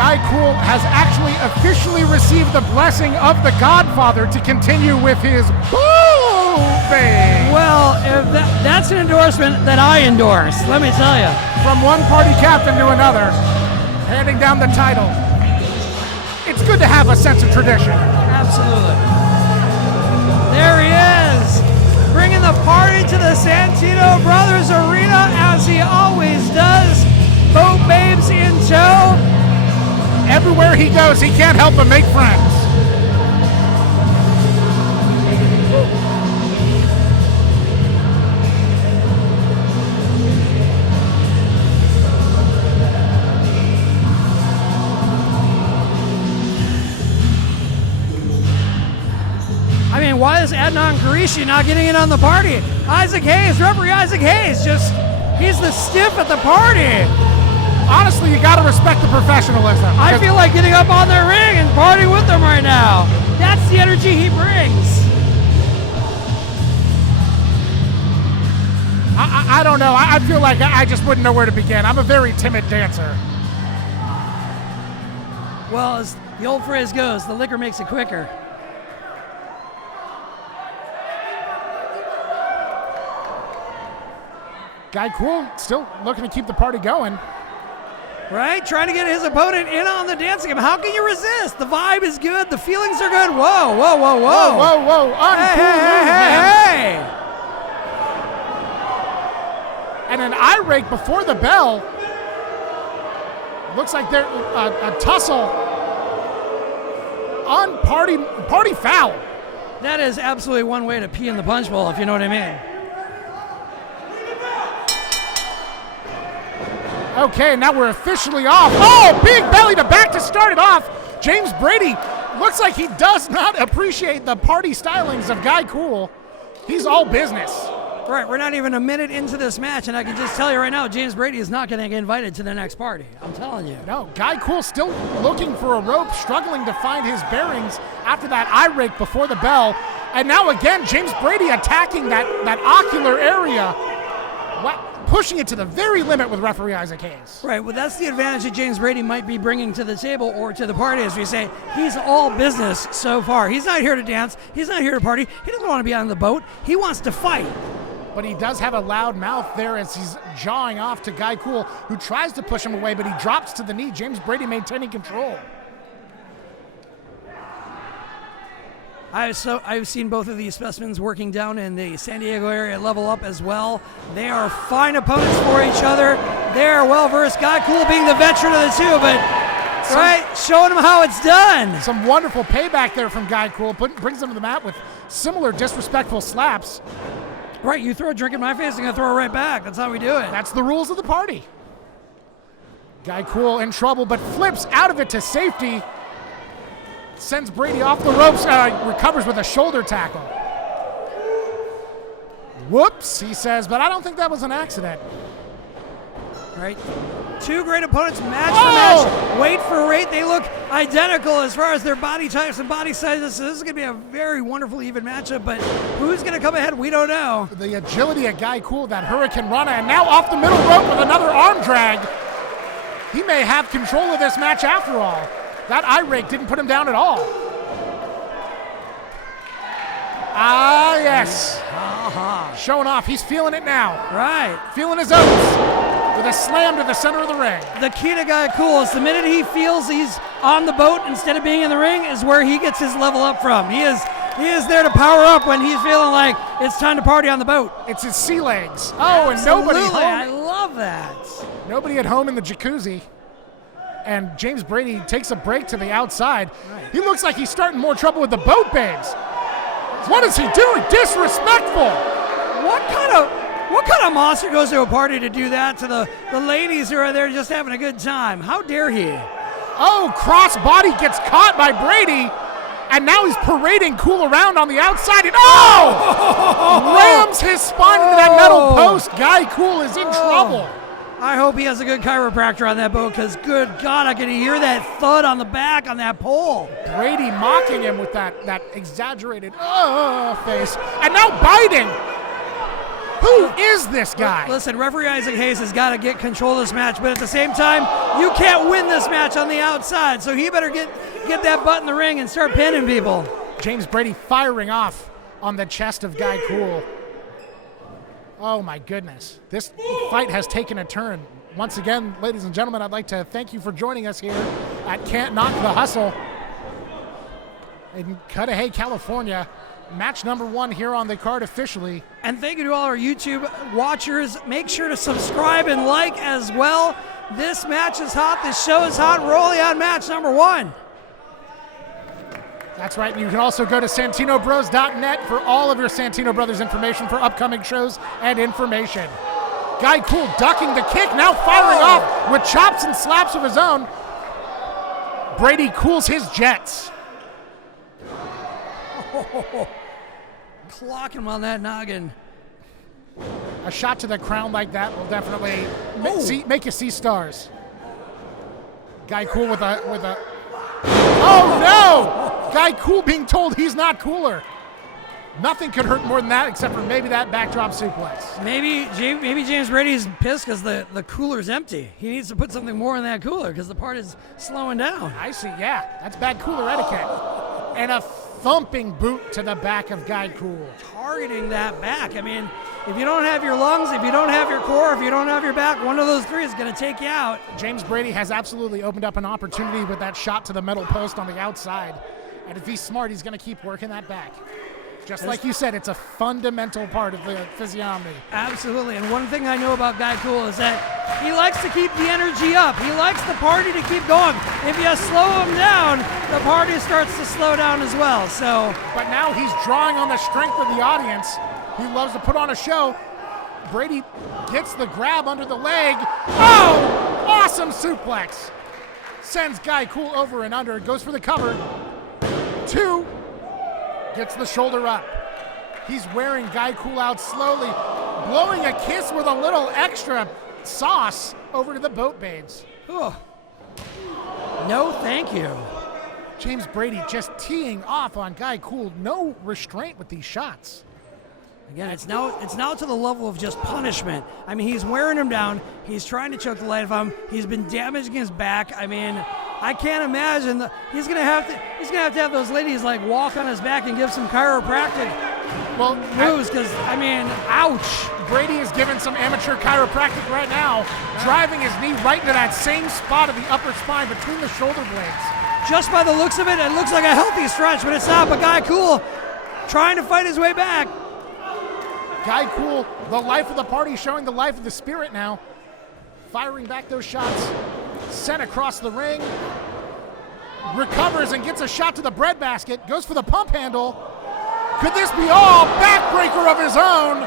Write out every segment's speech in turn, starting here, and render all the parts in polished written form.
Guy Cool has actually officially received the blessing of the Godfather to continue with his boo-bang. Well, if that's an endorsement that I endorse, let me tell you. From one party captain to another, handing down the title. It's good to have a sense of tradition. Absolutely. There he is, bringing the party to the Santino Brothers Arena as he always does. Boat babes in tow. Everywhere he goes, he can't help but make friends. I mean, why is Adnan Qureshi not getting in on the party? Isaac Hayes, referee Isaac Hayes, he's the stiff at the party. Honestly, you gotta respect the professionalism. I feel like getting up on their ring and partying with them right now. That's the energy he brings. I don't know. I feel like I just wouldn't know where to begin. I'm a very timid dancer. Well, as the old phrase goes, the liquor makes it quicker. Guy Cool still looking to keep the party going. Right? Trying to get his opponent in on the dancing. How can you resist? The vibe is good. The feelings are good. Whoa, whoa, whoa, whoa. Whoa, whoa, whoa. Uncool move, man. Hey. And an eye rake before the bell. Looks like they're a tussle on party foul. That is absolutely one way to pee in the punch bowl, if you know what I mean. Okay, now we're officially off. Oh, big belly to back to start it off. James Brady looks like he does not appreciate the party stylings of Guy Cool. He's all business. Right, we're not even a minute into this match, and I can just tell you right now, James Brady is not going to get invited to the next party. I'm telling you. No, Guy Cool still looking for a rope, struggling to find his bearings after that eye rake before the bell. And now again, James Brady attacking that ocular area. What? Pushing it to the very limit with referee Isaac Hayes. Right, well, that's the advantage that James Brady might be bringing to the table or to the party, as we say. He's all business so far. He's not here to dance. He's not here to party. He doesn't want to be on the boat. He wants to fight. But he does have a loud mouth there as he's jawing off to Guy Cool, who tries to push him away, but he drops to the knee. James Brady maintaining control. I've seen both of these specimens working down in the San Diego area Level Up as well. They are fine opponents for each other. They're well-versed. Guy Cool being the veteran of the two, but right, showing them how it's done. Some wonderful payback there from Guy Cool. Brings them to the mat with similar disrespectful slaps. Right, you throw a drink in my face, I'm going to throw it right back. That's how we do it. That's the rules of the party. Guy Cool in trouble, but flips out of it to safety. Sends Brady off the ropes, recovers with a shoulder tackle. Whoops, he says, but I don't think that was an accident. Right. Two great opponents, match for match, weight for weight. They look identical as far as their body types and body sizes. So this is going to be a very wonderful even matchup, but who's going to come ahead, we don't know. The agility of Guy Cool, that Hurricane Rana, and now off the middle rope with another arm drag. He may have control of this match after all. That eye rake didn't put him down at all. Ah, yes. Showing off. He's feeling it now. Right. Feeling his oats with a slam to the center of the ring. The key to Guy Cool is the minute he feels he's on the boat instead of being in the ring is where he gets his level up from. He is there to power up when he's feeling like it's time to party on the boat. It's his sea legs. Oh, and nobody home. I love that. Nobody at home in the jacuzzi. And James Brady takes a break to the outside. Right. He looks like he's starting more trouble with the boat babes. What is he doing? Disrespectful. What kind of monster goes to a party to do that to the ladies who are there just having a good time? How dare he? Oh, crossbody gets caught by Brady. And now he's parading Cool around on the outside. And rams his spine into that metal post. Guy Cool is in trouble. I hope he has a good chiropractor on that boat, because good God, I can hear that thud on the back on that pole. Brady mocking him with that exaggerated face. And now biting. Who is this guy? Listen, referee Isaac Hayes has got to get control of this match, but at the same time, you can't win this match on the outside, so he better get that butt in the ring and start pinning people. James Brady firing off on the chest of Guy Cool. Oh my goodness. This fight has taken a turn. Once again, ladies and gentlemen, I'd like to thank you for joining us here at Can't Knock the Hustle in Cudahy, California. Match number 1 here on the card officially. And thank you to all our YouTube watchers. Make sure to subscribe and like as well. This match is hot. This show is hot. We're only on match number 1. That's right. You can also go to SantinoBros.net for all of your Santino Brothers information for upcoming shows and information. Guy Cool ducking the kick, now firing off with chops and slaps of his own. Brady cools his jets. Clock him on that noggin. A shot to the crown like that will definitely make you see stars. Guy Cool with a. Oh no! Guy Cool being told he's not cooler. Nothing could hurt more than that, except for maybe that backdrop suplex. Maybe James Brady's pissed because the cooler's empty. He needs to put something more in that cooler because the party's slowing down. I see. Yeah, that's bad cooler etiquette. And a thumping boot to the back of Guy Cool. Targeting that back. I mean, if you don't have your lungs, if you don't have your core, if you don't have your back, one of those three is going to take you out. James Brady has absolutely opened up an opportunity with that shot to the metal post on the outside. And if he's smart, he's going to keep working that back. Just like you said, it's a fundamental part of the physiognomy. Absolutely. And one thing I know about Guy Cool is that he likes to keep the energy up. He likes the party to keep going. If you slow him down, the party starts to slow down as well. But now he's drawing on the strength of the audience. He loves to put on a show. Brady gets the grab under the leg. Oh! Awesome suplex. Sends Guy Cool over and under. Goes for the cover. 2. Gets the shoulder up. He's wearing Guy Cool out slowly, blowing a kiss with a little extra sauce over to the boat babes. Oh. No, thank you. James Brady just teeing off on Guy Cool. No restraint with these shots. Again, it's now to the level of just punishment. I mean, he's wearing him down. He's trying to choke the life out of him. He's been damaging his back. I mean, I can't imagine he's gonna have to have those ladies like walk on his back and give some chiropractic moves because I mean, ouch. Brady is giving some amateur chiropractic right now, driving his knee right into that same spot of the upper spine between the shoulder blades. Just by the looks of it, it looks like a healthy stretch, but it's not. But Guy Cool trying to fight his way back. Guy Cool, the life of the party, showing the life of the spirit now. Firing back those shots. Sent across the ring. Recovers and gets a shot to the breadbasket. Goes for the pump handle. Could this be all? Backbreaker of his own.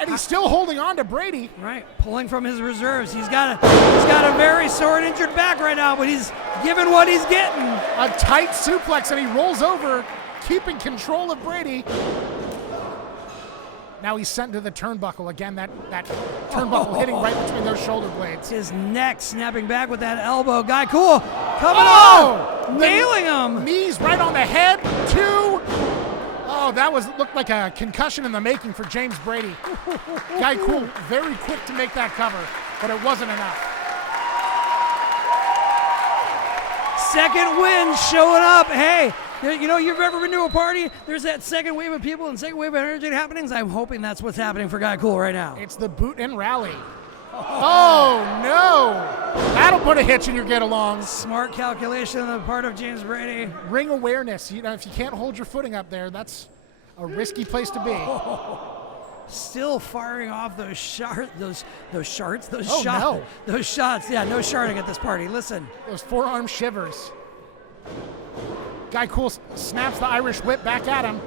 And he's still holding on to Brady. Right, pulling from his reserves. He's got a very sore and injured back right now, but he's giving what he's getting. A tight suplex, and he rolls over, keeping control of Brady. Now he's sent to the turnbuckle. Again, that turnbuckle hitting right between those shoulder blades. His neck snapping back with that elbow. Guy Cool coming on, nailing him. Knees right on the head. 2. Oh, that looked like a concussion in the making for James Brady. Guy Cool very quick to make that cover, but it wasn't enough. Second win showing up. Hey. You know, you've ever been to a party, there's that second wave of people and second wave of energy happenings. I'm hoping that's what's happening for Guy Cool right now. It's the boot and rally. Oh, no. That'll put a hitch in your get-along. Smart calculation on the part of James Brady. Ring awareness. You know, if you can't hold your footing up there, that's a risky place to be. Still firing off those shots. Those shots. Yeah, no sharding at this party. Listen. Those forearm shivers. Guy Cool snaps the Irish whip back at him.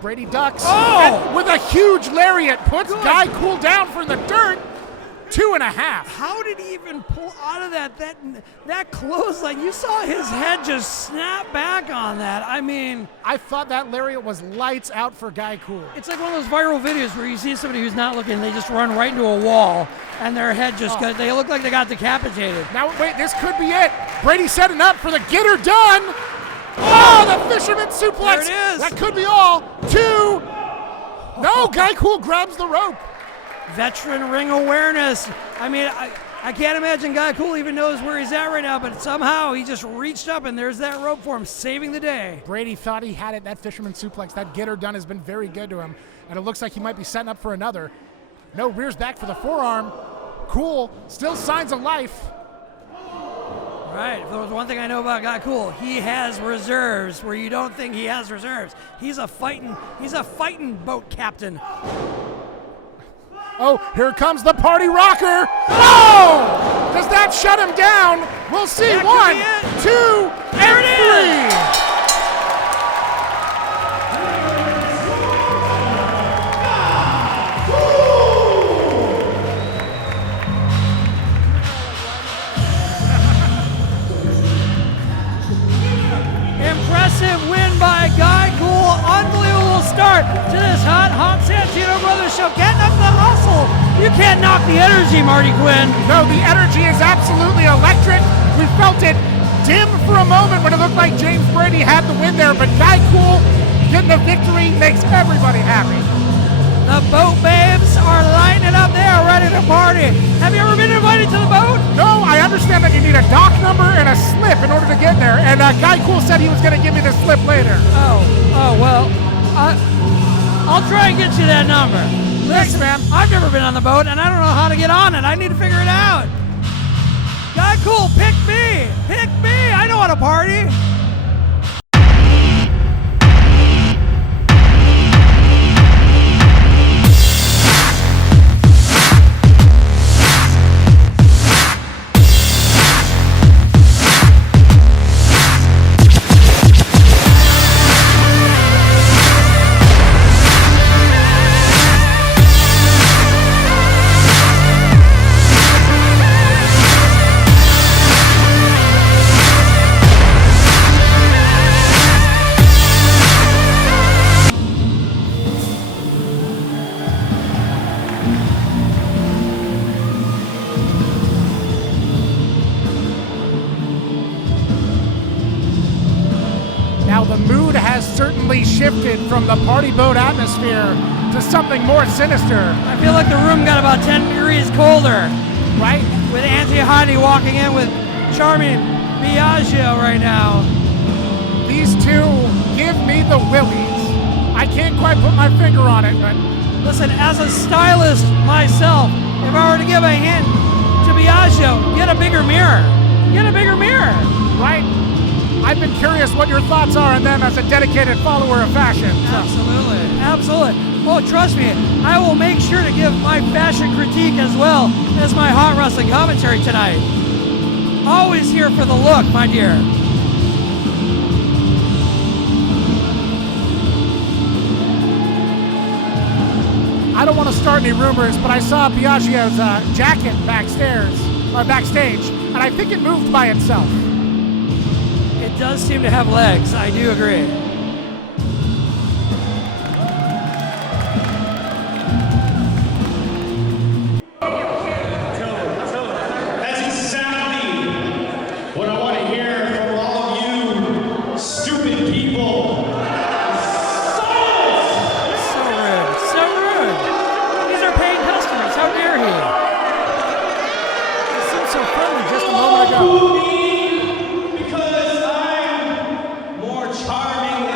Brady ducks. And with a huge lariat, puts Guy Cool down for the dirt. 2.5. How did he even pull out of that clothesline? You saw his head just snap back on that. I mean, I thought that lariat was lights out for Guy Cool. It's like one of those viral videos where you see somebody who's not looking, they just run right into a wall, and their head just they look like they got decapitated. Now, wait, this could be it. Brady setting up for the get her done. Oh, the fisherman suplex. There it is. That could be all. 2. No, Guy Cool grabs the rope. Veteran ring awareness. I mean, I can't imagine Guy Cool even knows where he's at right now, but somehow he just reached up and there's that rope for him, saving the day. Brady thought he had it. That fisherman suplex, that get her done has been very good to him, and it looks like he might be setting up for another. No, rears back for the forearm. Cool, still signs of life. Right, if there was one thing I know about Guy Cool, he has reserves where you don't think he has reserves. He's a fighting boat captain. Oh, here comes the party rocker. Oh! Does that shut him down? We'll see. That 1, 2, There and it is. 3. Impressive win by Guy Cool. Unbelievable start to this hot Santino Brothers show. Getting up the hustle. You can't knock the energy, Marty Quinn. No, the energy is absolutely electric. We felt it dim for a moment when it looked like James Brady had the win there, but Guy Cool getting the victory makes everybody happy. The boat babes are lining up. They are ready to party. Have you ever been invited to the boat? No, I understand that you need a dock number and a slip in order to get there, and Guy Cool said he was going to give me the slip later. Oh, well, I'll try and get you that number. Thanks, man. I've never been on the boat, and I don't know how to get on it. I need to figure it out. Guy Cool, pick me. Pick me. I know how to party. Now the mood has certainly shifted from the party boat atmosphere to something more sinister, I feel like the room got about 10 degrees colder. right? With Auntie Hydie walking in with charming Biagio right now. These two give me the willies. I can't quite put my finger on it, but Listen, as a stylist myself, if I were to give a hint to Biagio, get a bigger mirror. Get a bigger mirror. right? I've been curious what your thoughts are on them as a dedicated follower of fashion. So. Absolutely. Absolutely. Oh, trust me, I will make sure to give my fashion critique as well as my hot wrestling commentary tonight. Always here for the look, my dear. I don't want to start any rumors, but I saw Biagio's jacket backstage, and I think it moved by itself. It does seem to have legs. I do agree. Because I'm more charming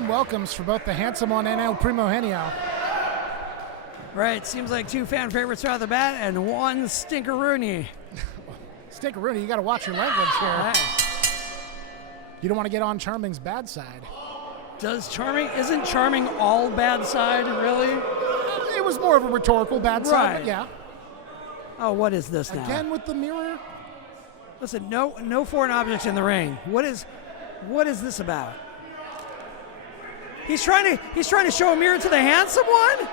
warm welcomes for both the Handsome One and El Primo Henio. Right, seems like 2 fan favorites right off the bat and 1 stinkeroonie. Stinkeroonie, you got to watch your language here. Right. You don't want to get on Charming's bad side. Isn't Charming all bad side, really? It was more of a rhetorical bad side, but yeah. Oh, what is this now? Again with the mirror? Listen, no foreign objects in the ring. What is this about? He's trying to show a mirror to the Handsome One?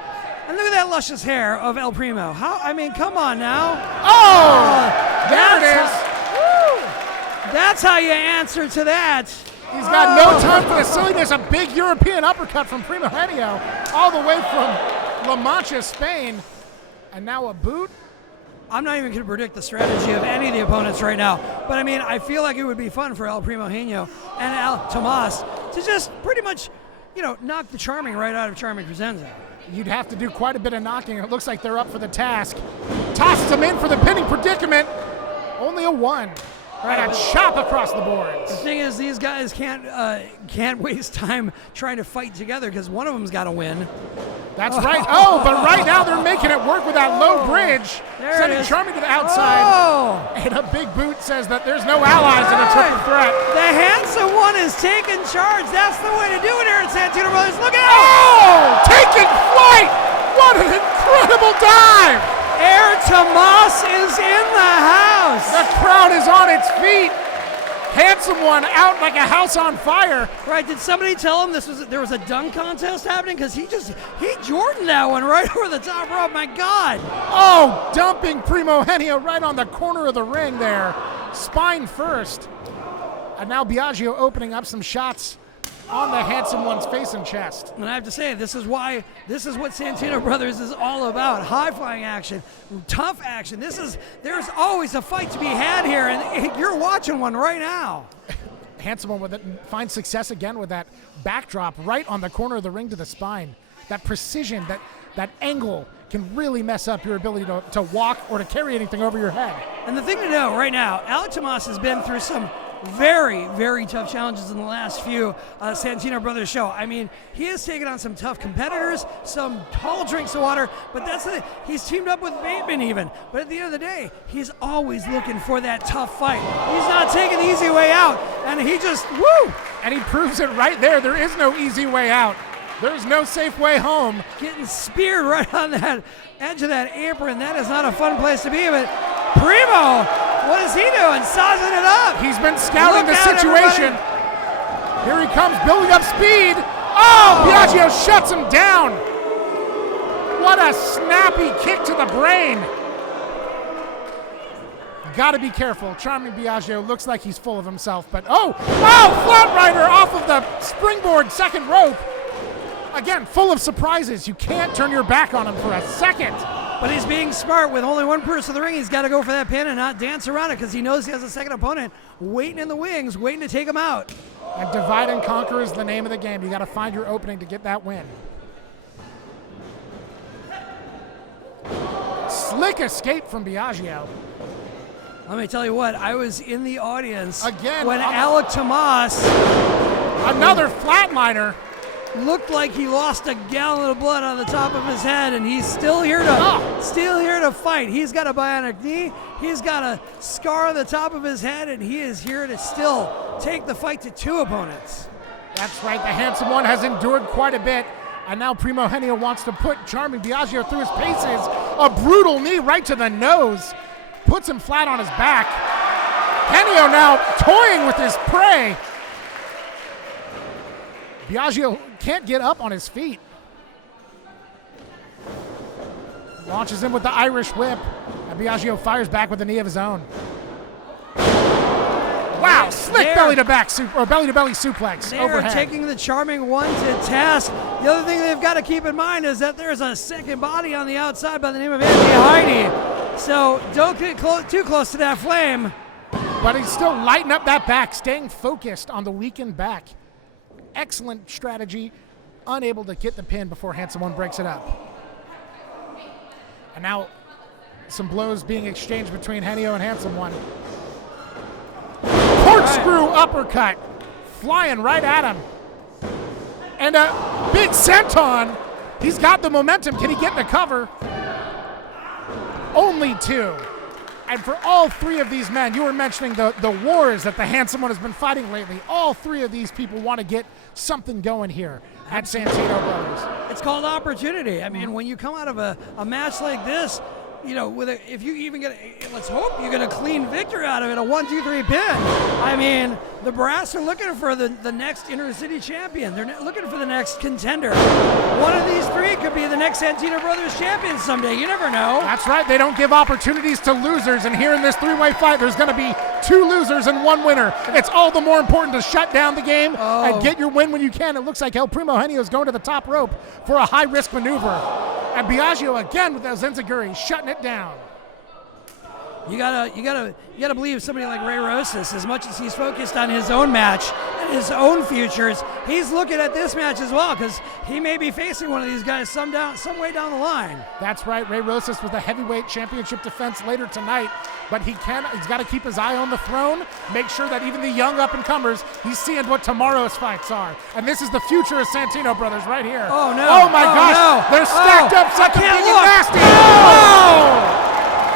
And look at that luscious hair of El Primo. Come on now. Oh! There it is. That's how you answer to that. He's got no time for the silliness. A big European uppercut from Primo Henio all the way from La Mancha, Spain. And now a boot. I'm not even going to predict the strategy of any of the opponents right now. But, I feel like it would be fun for El Primo Henio and Tomas to just pretty much, knock the Charming right out of Charming Crezenzo. You'd have to do quite a bit of knocking. It looks like they're up for the task. Tosses him in for the pinning predicament. Only a 1. Right, a chop across the boards. The thing is, these guys can't waste time trying to fight together because one of them's got to win. That's right. Oh, but right now they're making it work with that low bridge. Sending Charming to the outside. Oh. And a big boot says that there's no allies in a triple threat. The Handsome One is taking charge. That's the way to do it here at Santino Brothers. Look out! Oh! Taking flight! What an incredible dive! Air Tomas is in the house. The crowd is on its feet. Handsome One out like a house on fire. Right, did somebody tell him there was a dunk contest happening? Because he Jordaned that one right over the top rope. My God. Oh, dumping Primo Henio right on the corner of the ring there. Spine first. And now Biagio opening up some shots on the Handsome One's face and chest. And I have to say, this is what Santino Brothers is all about. High-flying action, tough action. There's always a fight to be had here, and you're watching one right now. Handsome One finds success again with that backdrop right on the corner of the ring to the spine. That precision, that angle can really mess up your ability to walk or to carry anything over your head. And the thing to know right now, Alec Tomas has been through some very, very tough challenges in the last few Santino Brothers show. He has taken on some tough competitors, some tall drinks of water, but that's the thing. He's teamed up with Bateman even. But at the end of the day, he's always looking for that tough fight. He's not taking the easy way out, and he just, woo! And he proves it right there. There is no easy way out. There's no safe way home. Getting speared right on that edge of that apron. That is not a fun place to be, but Primo, what is he doing? Sizing it up. He's been scouting the situation. Here he comes, building up speed. Oh, Biagio shuts him down. What a snappy kick to the brain. Got to be careful. Charming Biagio looks like he's full of himself, but flat rider off of the springboard second rope. Again, full of surprises. You can't turn your back on him for a second. But he's being smart. With only one person in the ring, he's got to go for that pin and not dance around it because he knows he has a second opponent waiting in the wings, waiting to take him out. And divide and conquer is the name of the game. You got to find your opening to get that win. Slick escape from Biagio. Let me tell you what, I was in the audience again when Alec Tomas, another flatliner, looked like he lost a gallon of blood on the top of his head, and he's still here to fight. He's got a bionic knee, he's got a scar on the top of his head, and he is here to still take the fight to 2 opponents. That's right, the Handsome One has endured quite a bit, and now Primo Henio wants to put Charming Biagio through his paces. A brutal knee right to the nose, puts him flat on his back. Henio now toying with his prey. Biagio can't get up on his feet. Launches him with the Irish whip, and Biagio fires back with a knee of his own. Wow, slick belly-to-belly suplex overhead. They're taking the Charming One to task. The other thing they've got to keep in mind is that there's a second body on the outside by the name of Hydie. So don't get too close to that flame. But he's still lighting up that back, staying focused on the weakened back. Excellent strategy, unable to get the pin before Handsome One breaks it up. And now some blows being exchanged between Henio and Handsome One. Corkscrew uppercut, flying right at him. And a big senton. He's got the momentum. Can he get in the cover? Only 2. And for all 3 of these men, you were mentioning the wars that the handsome one has been fighting lately. All 3 of these people want to get something going here at Santino Brothers. It's called opportunity. I mean, when you come out of a match like this, you know, if you even let's hope you get a clean victory out of it, a 1-2-3 pin. I mean, the Brass are looking for the next inner-city champion. They're looking for the next contender. One of these 3 could be the next Santino Brothers champion someday. You never know. That's right. They don't give opportunities to losers. And here in this 3-way fight, there's going to be 2 losers and 1 winner. It's all the more important to shut down the game and get your win when you can. It looks like El Primo Henio is going to the top rope for a high-risk maneuver. And Biagio again with the Zenziguri shutting it down. You gotta believe somebody like Ray Rosas, as much as he's focused on his own match and his own futures, he's looking at this match as well, because he may be facing one of these guys some way down the line. That's right. Ray Rosas with the heavyweight championship defense later tonight, but he's got to keep his eye on the throne, make sure that even the young up-and-comers, he's seeing what tomorrow's fights are. And this is the future of Santino Brothers right here. Oh, no. Oh, my gosh. No. They're stacked up. Something big and nasty. Oh!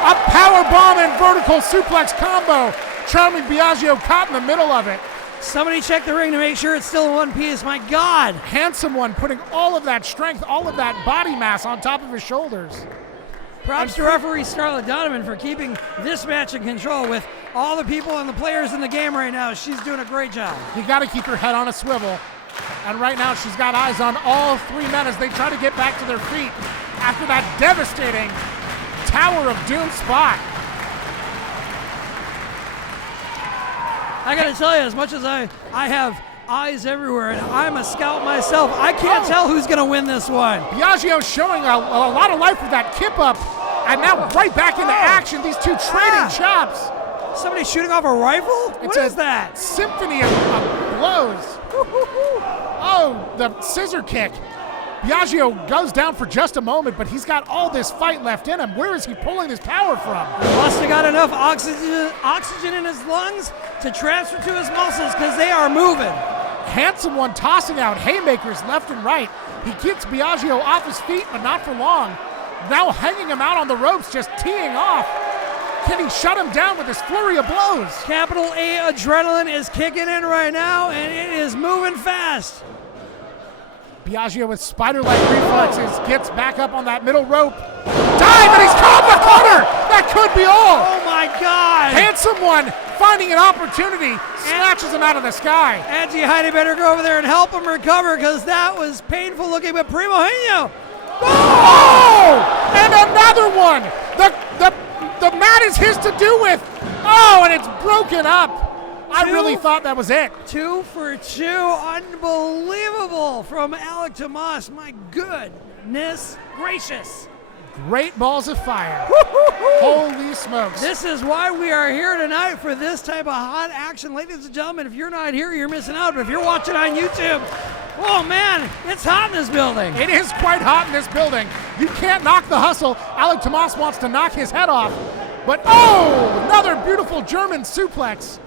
A power bomb and vertical suplex combo. Charming Biagio caught in the middle of it. Somebody check the ring to make sure it's still in one piece. My God. Handsome one putting all of that strength, all of that body mass on top of his shoulders. Props to referee Starlet Donovan for keeping this match in control with all the people and the players in the game right now. She's doing a great job. You got to keep your head on a swivel. And right now she's got eyes on all 3 men as they try to get back to their feet after that devastating Tower of Doom spot. I gotta tell you, as much as I have eyes everywhere and I'm a scout myself, I can't tell who's gonna win this one. Biagio showing a lot of life with that kip up, and now right back into action. These 2 trading chops. Somebody shooting off a rifle? What is that? Symphony of blows. Oh, the scissor kick. Biagio goes down for just a moment, but he's got all this fight left in him. Where is he pulling this power from? He must have got enough oxygen in his lungs to transfer to his muscles, because they are moving. Handsome one tossing out haymakers left and right. He gets Biagio off his feet, but not for long. Now hanging him out on the ropes, just teeing off. Can he shut him down with his flurry of blows? Capital A adrenaline is kicking in right now, and it is moving fast. Biagio with spider-like reflexes gets back up on that middle rope. Dive, and he's caught the cutter! That could be all! Oh my God! Handsome one finding an opportunity, snatches him out of the sky. Auntie Hydie better go over there and help him recover, because that was painful looking, but Primo Henio! Oh! And another one! The mat is his to do with. Oh, and it's broken up. I really thought that was it. 2 for 2. Unbelievable from Alec Tomas. My goodness gracious. Great balls of fire. Holy smokes. This is why we are here tonight, for this type of hot action. Ladies and gentlemen, if you're not here, you're missing out. But if you're watching on YouTube, oh man, it's hot in this building. It is quite hot in this building. You can't knock the hustle. Alec Tomas wants to knock his head off. But oh, another beautiful German suplex.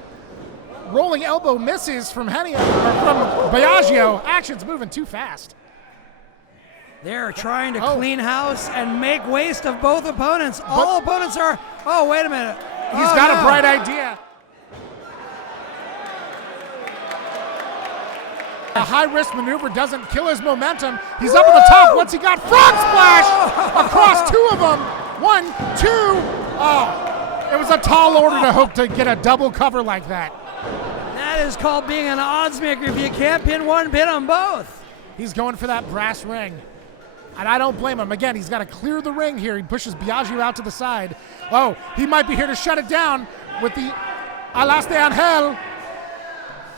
Rolling elbow misses from Henio, or from Biagio. Action's moving too fast. They're trying to clean house and make waste of both opponents. All opponents are, oh, wait a minute. He's got a bright idea. A high-risk maneuver doesn't kill his momentum. He's up on the top. What's he got? Frog splash across 2 of them. 1, 2. Oh, it was a tall order to hope to get a double cover like that. That is called being an odds maker. If you can't pin one, pin them both. He's going for that brass ring. And I don't blame him. Again, he's got to clear the ring here. He pushes Biagio out to the side. Oh, he might be here to shut it down with the Alas de Angel.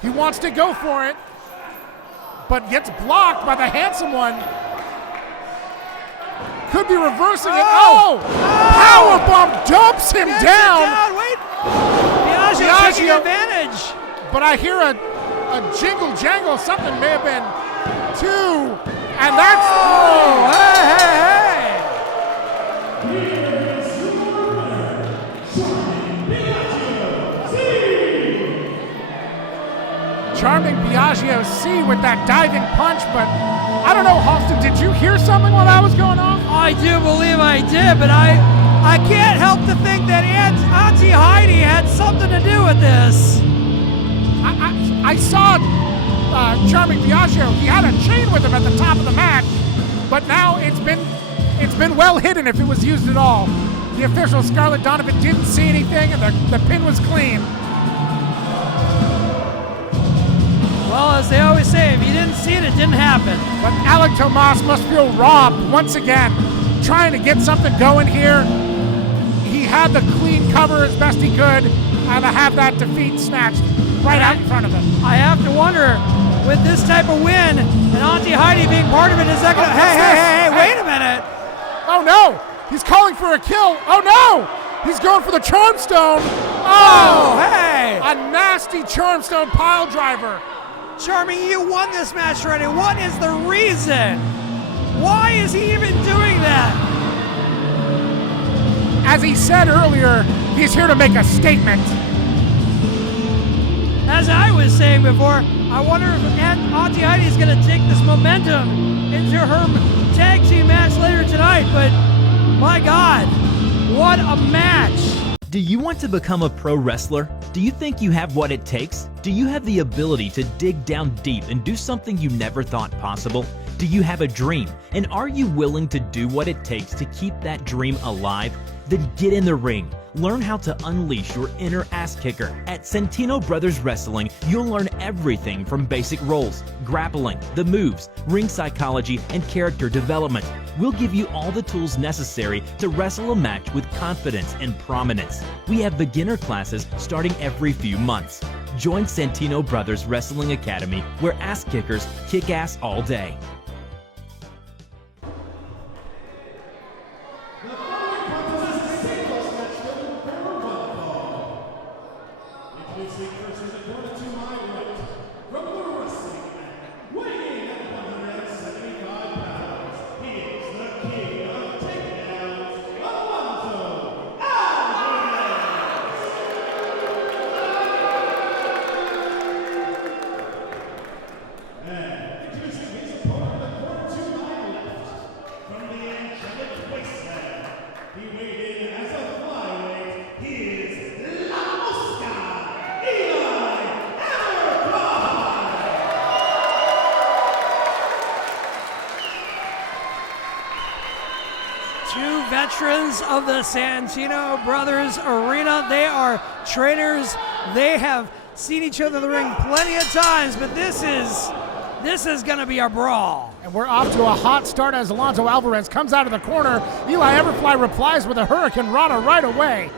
He wants to go for it, but gets blocked by the handsome one. Could be reversing it. Oh! Powerbomb dumps him down. Wait. Biagio taking advantage. But I hear a jingle jangle. Something may have been 2. And that's Charming Biagio Biagio see with that diving punch, but I don't know, Halston, did you hear something while that was going on? I do believe I did, but I can't help to think that Auntie Hydie had something to do with this. I saw Charming Biagio. He had a chain with him at the top of the match, but now it's been well hidden if it was used at all. The official, Scarlett Donovan, didn't see anything, and the pin was clean. Well, as they always say, if you didn't see it, it didn't happen. But Alec Tomas must feel robbed once again, trying to get something going here. He had the clean cover as best he could, and to have that defeat snatched right out in front of him. I have to wonder, with this type of win, and Auntie Hydie being part of it, is that going to... Hey, wait a minute. Oh, no. He's calling for a kill. Oh, no. He's going for the charm stone. Oh, hey. A nasty charm stone pile driver. Charming, you won this match already. What is the reason? Why is he even doing that? As he said earlier, he's here to make a statement. As I was saying before, I wonder if Auntie Hydie is going to take this momentum into her tag team match later tonight, but my God, what a match. Do you want to become a pro wrestler? Do you think you have what it takes? Do you have the ability to dig down deep and do something you never thought possible? Do you have a dream? And are you willing to do what it takes to keep that dream alive? Then get in the ring. Learn how to unleash your inner ass kicker. At Santino Brothers Wrestling, you'll learn everything from basic roles, grappling, the moves, ring psychology, and character development. We'll give you all the tools necessary to wrestle a match with confidence and prominence. We have beginner classes starting every few months. Join Santino Brothers Wrestling Academy, where ass kickers kick ass all day. Veterans of the Santino Brothers Arena. They are trainers. They have seen each other in the ring plenty of times, but this is going to be a brawl. And we're off to a hot start as Alonzo Alvarez comes out of the corner. Eli Everfly replies with a Hurricane Rana right away.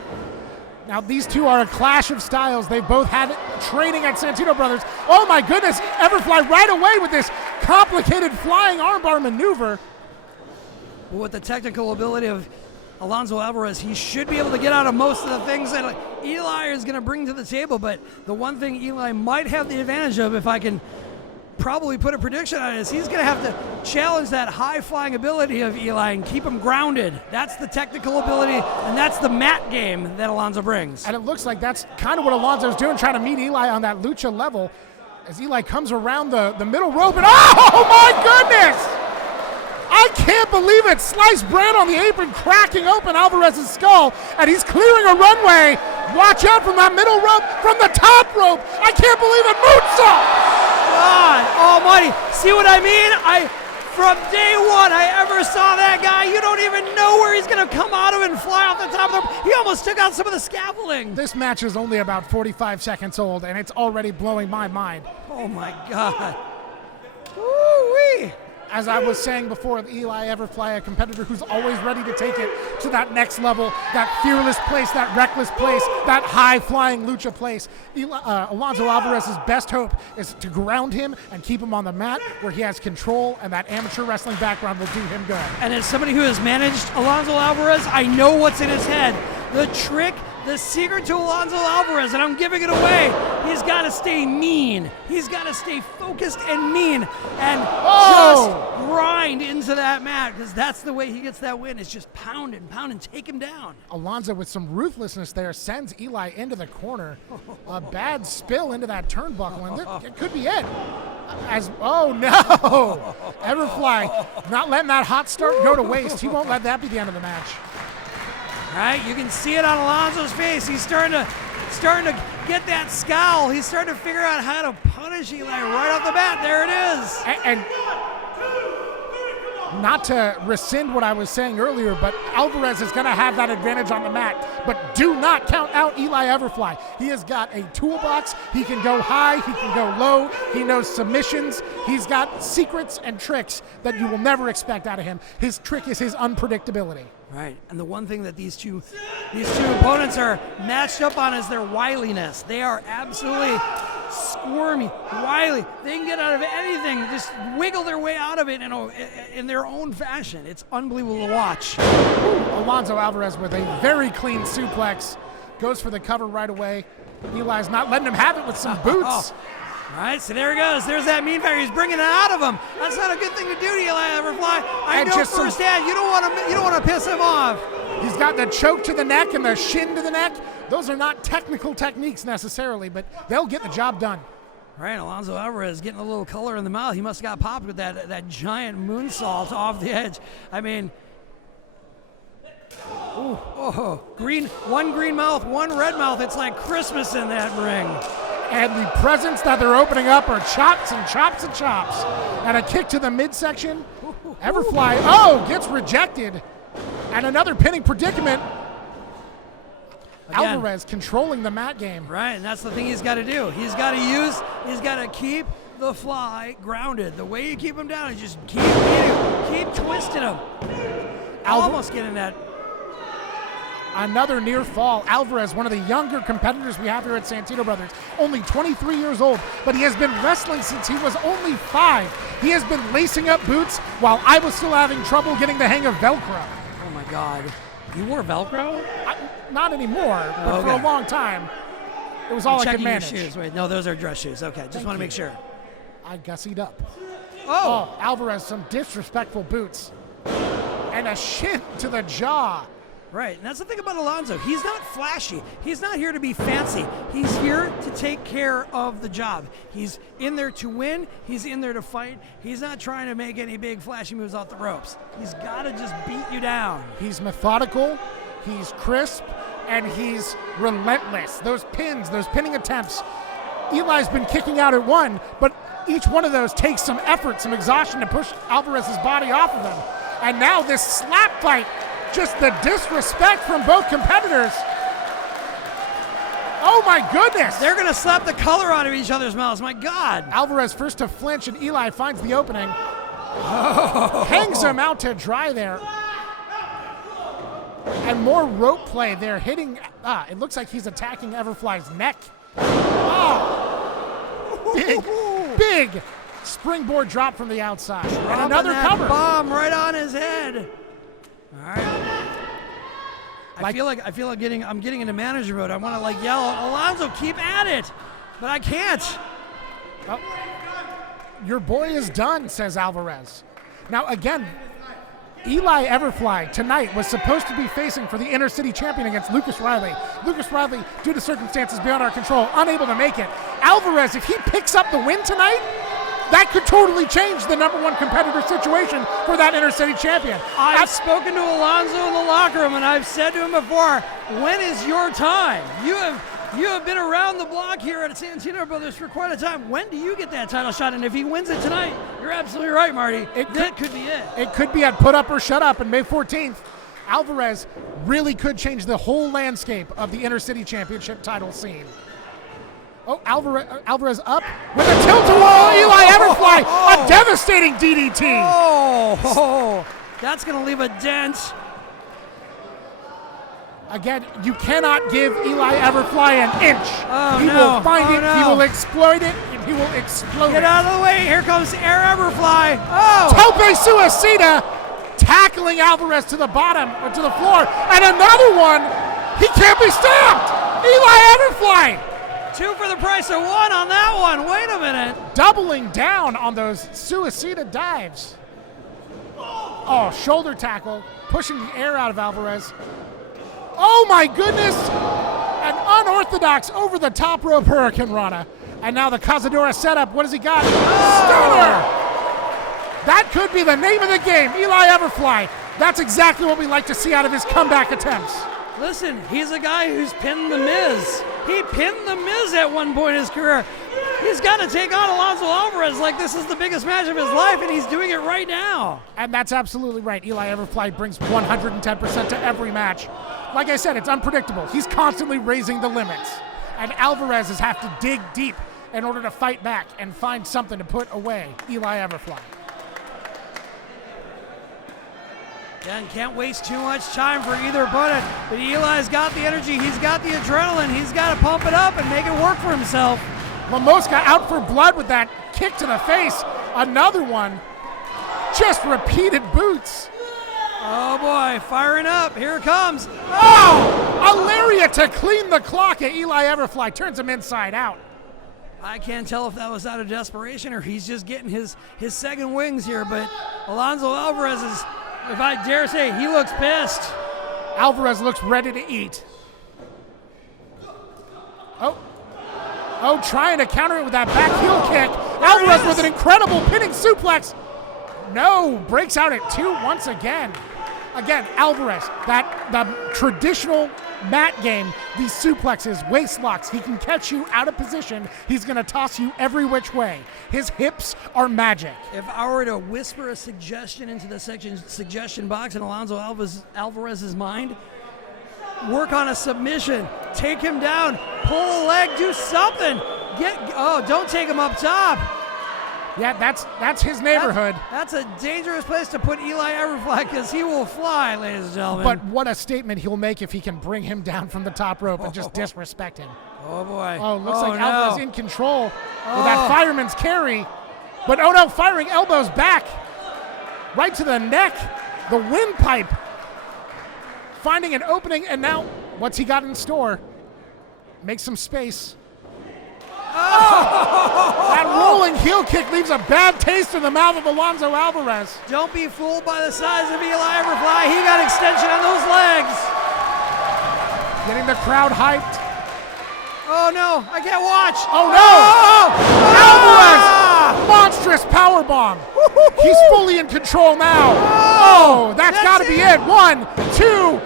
Now, these two are a clash of styles. They've both had training at Santino Brothers. Oh, my goodness. Everfly right away with this complicated flying armbar maneuver. With the technical ability of Alonzo Alvarez, he should be able to get out of most of the things that Eli is going to bring to the table. But the one thing Eli might have the advantage of, if I can probably put a prediction on it, is he's going to have to challenge that high-flying ability of Eli and keep him grounded. That's the technical ability, and that's the mat game that Alonzo brings. And it looks like that's kind of what Alonzo's doing, trying to meet Eli on that lucha level as Eli comes around the middle rope. And oh, my goodness! I can't believe it. Sliced bread on the apron, cracking open Alvarez's skull, and he's clearing a runway. Watch out from that middle rope, from the top rope. I can't believe it. Moonsault! God almighty. See what I mean? From day one, I ever saw that guy. You don't even know where he's going to come out of and fly off the top of the... He almost took out some of the scaffolding. This match is only about 45 seconds old, and it's already blowing my mind. Oh, my God. Woo-wee. As I was saying before, Eli Everfly, a competitor who's always ready to take it to that next level, that fearless place, that reckless place, that high-flying lucha place. Alonzo Alvarez's best hope is to ground him and keep him on the mat where he has control, and that amateur wrestling background will do him good. And as somebody who has managed Alonzo Alvarez, I know what's in his head. The trick the secret to Alonzo Alvarez, and I'm giving it away. He's got to stay mean. He's got to stay focused and mean and just grind into that mat, because that's the way he gets that win. It's just pound and pound and take him down. Alonzo with some ruthlessness there sends Eli into the corner. A bad spill into that turnbuckle, and it could be it. Oh no! Everfly not letting that hot start go to waste. He won't let that be the end of the match. Right, you can see it on Alonzo's face. He's starting to get that scowl. He's starting to figure out how to punish Eli right off the bat. There it is. And not to rescind what I was saying earlier, but Alvarez is going to have that advantage on the mat. But do not count out Eli Everfly. He has got a toolbox. He can go high. He can go low. He knows submissions. He's got secrets and tricks that you will never expect out of him. His trick is his unpredictability. Right, and the one thing that these two opponents are matched up on is their wiliness. They are absolutely squirmy, wily. They can get out of anything, just wiggle their way out of it in their own fashion. It's unbelievable to watch. Alonzo Alvarez with a very clean suplex. Goes for the cover right away. Eli's not letting him have it with some boots. All right, so there he goes. There's that mean factor. He's bringing it out of him. That's not a good thing to do to Eli Everfly. I know firsthand. You don't want to piss him off. He's got the choke to the neck and the shin to the neck. Those are not technical techniques necessarily, but they'll get the job done. All right, Alonzo Alvarez getting a little color in the mouth. He must have got popped with that giant moonsault off the edge. I mean, one green mouth, one red mouth. It's like Christmas in that ring. And the presents that they're opening up are chops and chops and chops. And a kick to the midsection. Everfly, gets rejected. And another pinning predicament. Again, Alvarez controlling the mat game. Right, and that's the thing he's got to do. He's got to keep the Fly grounded. The way you keep him down is just keep twisting him. Almost getting that. Another near fall. Alvarez, one of the younger competitors we have here at Santino Brothers, only 23 years old, but he has been wrestling since he was only 5. He has been lacing up boots while I was still having trouble getting the hang of Velcro. Oh my God. You wore Velcro? Not anymore, but for a long time, it was all I could manage. Your shoes. Wait, no, those are dress shoes. Okay, just want to make sure. I gussied up. Oh, Alvarez, some disrespectful boots. And a shin to the jaw. Right, and that's the thing about Alonzo. He's not flashy. He's not here to be fancy. He's here to take care of the job. He's in there to win. He's in there to fight. He's not trying to make any big flashy moves off the ropes. He's got to just beat you down. He's methodical, he's crisp, and he's relentless. Those pinning attempts, Eli's been kicking out at one, but each one of those takes some effort, some exhaustion to push Alvarez's body off of him. And now this slap fight. Just the disrespect from both competitors. Oh my goodness. They're going to slap the color out of each other's mouths. My God. Alvarez first to flinch, and Eli finds the opening. Hangs him out to dry there. And more rope play there, hitting. It looks like he's attacking Everfly's neck. Big springboard drop from the outside. And another cover. Bomb right on his head. All right. I feel like I'm getting into manager mode. I want to yell, Alonzo, keep at it, but I can't. Oh. Your boy is done, says Alvarez. Now again, Eli Everfly tonight was supposed to be facing for the Inner City Champion against Lucas Riley. Lucas Riley, due to circumstances beyond our control, unable to make it. Alvarez, if he picks up the win tonight, that could totally change the number one competitor situation for that Inner City Champion. I've spoken to Alonzo in the locker room, and I've said to him before, when is your time? You have been around the block here at Santino Brothers for quite a time. When do you get that title shot? And if he wins it tonight, you're absolutely right, Marty. That could be it. It could be at Put Up or Shut Up on May 14th. Alvarez really could change the whole landscape of the Inner City Championship title scene. Oh, Alvarez up with a tilt-a-whirl. Eli Everfly, a devastating DDT. That's going to leave a dent. Again, you cannot give Eli Everfly an inch. He will find it, he will exploit it, and he will explode it. Get out of the way. Here comes Everfly. Tope Suicida tackling Alvarez to the bottom, or to the floor. And another one He can't be stopped! Eli Everfly! 2 for the price of 1 on that one. Wait a minute. Doubling down on those suicida dives. Oh, shoulder tackle, pushing the air out of Alvarez. Oh my goodness! An unorthodox over the top rope Hurricane Rana. And now the Cazadora setup. What has he got? Stunner! That could be the name of the game. Eli Everfly. That's exactly what we like to see out of his comeback attempts. Listen, he's a guy who's pinned The Miz. He pinned The Miz at one point in his career. He's got to take on Alonzo Alvarez like this is the biggest match of his life, and he's doing it right now. And that's absolutely right. Eli Everfly brings 110% to every match. Like I said, it's unpredictable. He's constantly raising the limits. And Alvarez has have to dig deep in order to fight back and find something to put away Eli Everfly. Again, can't waste too much time for either opponent, but Eli's got the energy, he's got the adrenaline, he's got to pump it up and make it work for himself. Lamoska out for blood with that kick to the face. Another one. Just repeated boots. Oh boy, firing up, here it comes. Oh! A lariat to clean the clock at Eli Everfly. Turns him inside out. I can't tell if that was out of desperation or he's just getting his second wings here, but Alonzo Alvarez is, if I dare say, he looks pissed. Alvarez looks ready to eat. Oh, trying to counter it with that back heel kick. Alvarez with an incredible pinning suplex. No, breaks out at 2 once again. Again, Alvarez, the traditional mat game, these suplexes, waist locks, he can catch you out of position. He's going to toss you every which way. His hips are magic. If I were to whisper a suggestion into the suggestion box in Alonzo Alvarez's mind, work on a submission, take him down, pull a leg, do something. Don't take him up top. Yeah, that's his neighborhood. That's a dangerous place to put Eli Everfly because he will fly, ladies and gentlemen. But what a statement he'll make if he can bring him down from the top rope and just disrespect him. Oh, boy. Oh, looks like Alvarez in control with that fireman's carry. But oh no, firing elbows back. Right to the neck. The windpipe. Finding an opening, and now what's he got in store? Make some space. That rolling heel kick leaves a bad taste in the mouth of Alonzo Alvarez. Don't be fooled by the size of Eli Everfly. He got extension on those legs. Getting the crowd hyped. Oh no, I can't watch. Oh no! Alvarez! Monstrous powerbomb. He's fully in control now. Oh, that's got to be it. 1, 2.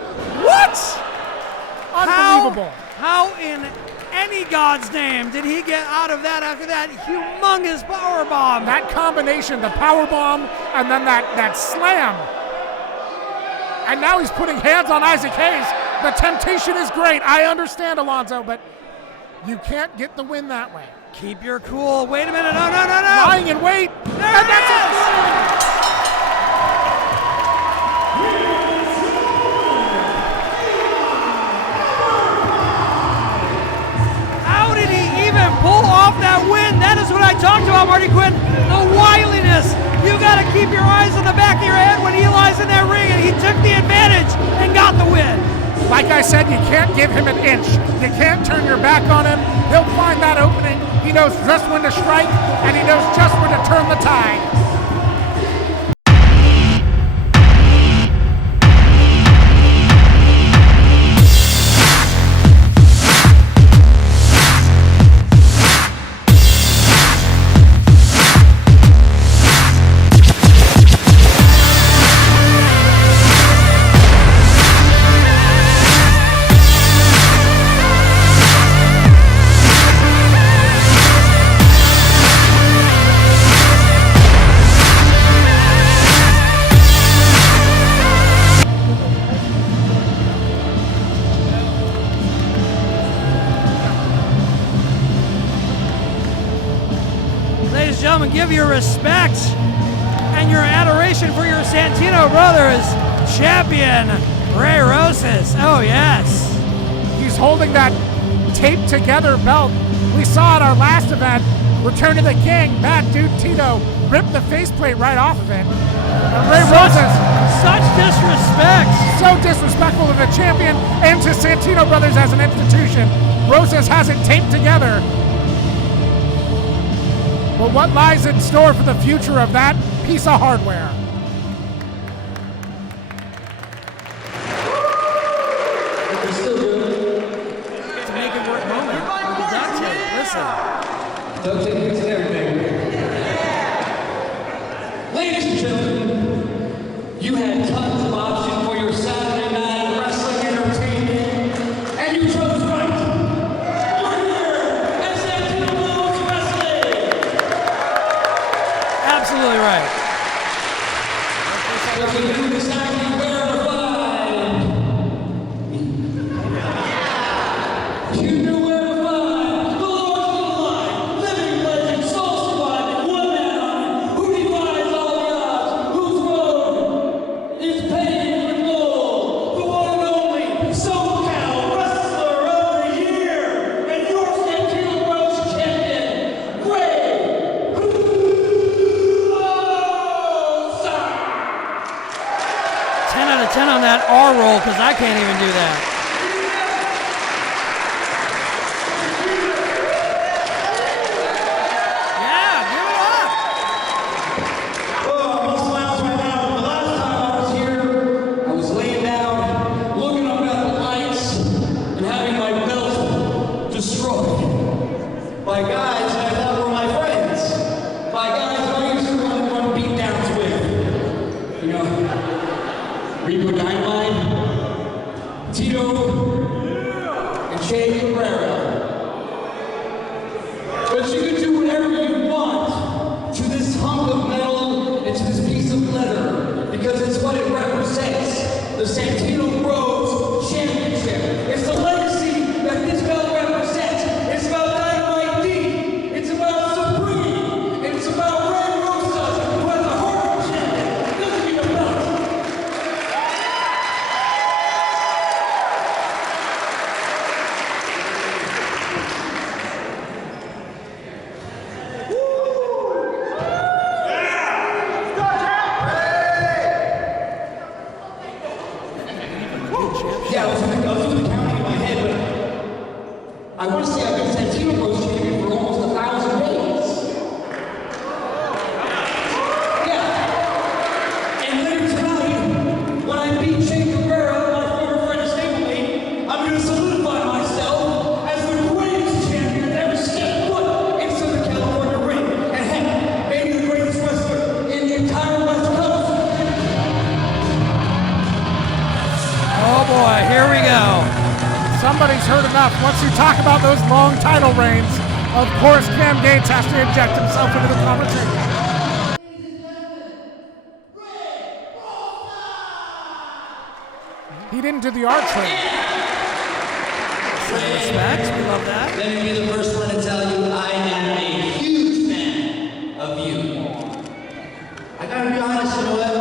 What? Unbelievable. How in any God's name did he get out of that after that humongous powerbomb? That combination, the powerbomb and then that slam. And now he's putting hands on Isaac Hayes. The temptation is great. I understand, Alonzo, but you can't get the win that way. Keep your cool. Wait a minute. No. Lying in wait. And that's it. How did he even pull off that win? That is what I talked about, Marty Quinn. The wiliness. You got to keep your eyes on the back of your head when Eli's in that ring, and he took the advantage and got the win. Like I said, you can't give him an inch. You can't turn your back on him. He'll find that opening. He knows just when to strike, and he knows just when to turn the tide. Give your respect and your adoration for your Santino brothers, champion Ray Rosas. Oh yes, he's holding that taped together belt. We saw at our last event, Return to the King, Bad Dude Tito ripped the faceplate right off of it. Ray Rosas. Such disrespect. So disrespectful to the champion and to Santino Brothers as an institution. Rosas has it taped together. But what lies in store for the future of that piece of hardware? To make it work moment with the duct tape. Listen. Duct tape fixing everything. Ladies and gentlemen, you had tons of options for your Saturday night wrestling entertainment, and you chose right. You're here at Santino Blues Wrestling. Absolutely right. So to do this acting verified. You knew where to find the Lord of the Line, living legend, soul surviving, one man army, who defies all the odds, whose road is paved with gold, the one and only SoCal Wrestler of the Year, and your Santino Bros champion, Ray Rosas. 10 out of 10 on that R roll because I can't even do that. Yeah, give it up. Oh, I'm all smiles right now. The last time I was here, I was laying down, looking up at the lights, and having my belt destroyed by guys that I thought were my friends, by guys that I used to run beatdowns with. You know, Rico Dynamite, Tito, and Che Cabrera. But you can do whatever you want to this hunk of metal and to this piece of leather because it's what it represents. The Santino Bros Championship. It's the legacy that this belt represents. It's about Dynamite D. It's about Supreme. It's about Ray Rosas, who has a heart of a champion. Doesn't need a belt. Yeah, I was doing the counting in my head, but I want to say I've been Santino Bros champion for almost 1,000 days. Yeah. And later tonight, when I beat Che Cabrera, my former friend and stablemate, I'm going to solidify myself as the greatest champion that ever stepped foot in Southern California ring. And heck, maybe the greatest wrestler in the entire West Coast. Oh boy, here we go. Somebody's heard enough. Once you talk about those long title reigns, of course Cam Gates has to inject himself into the conversation. He didn't do the art trade. Respect, we love that. Let me be the first one to tell you I am a huge fan of you. I gotta be honest, you know what?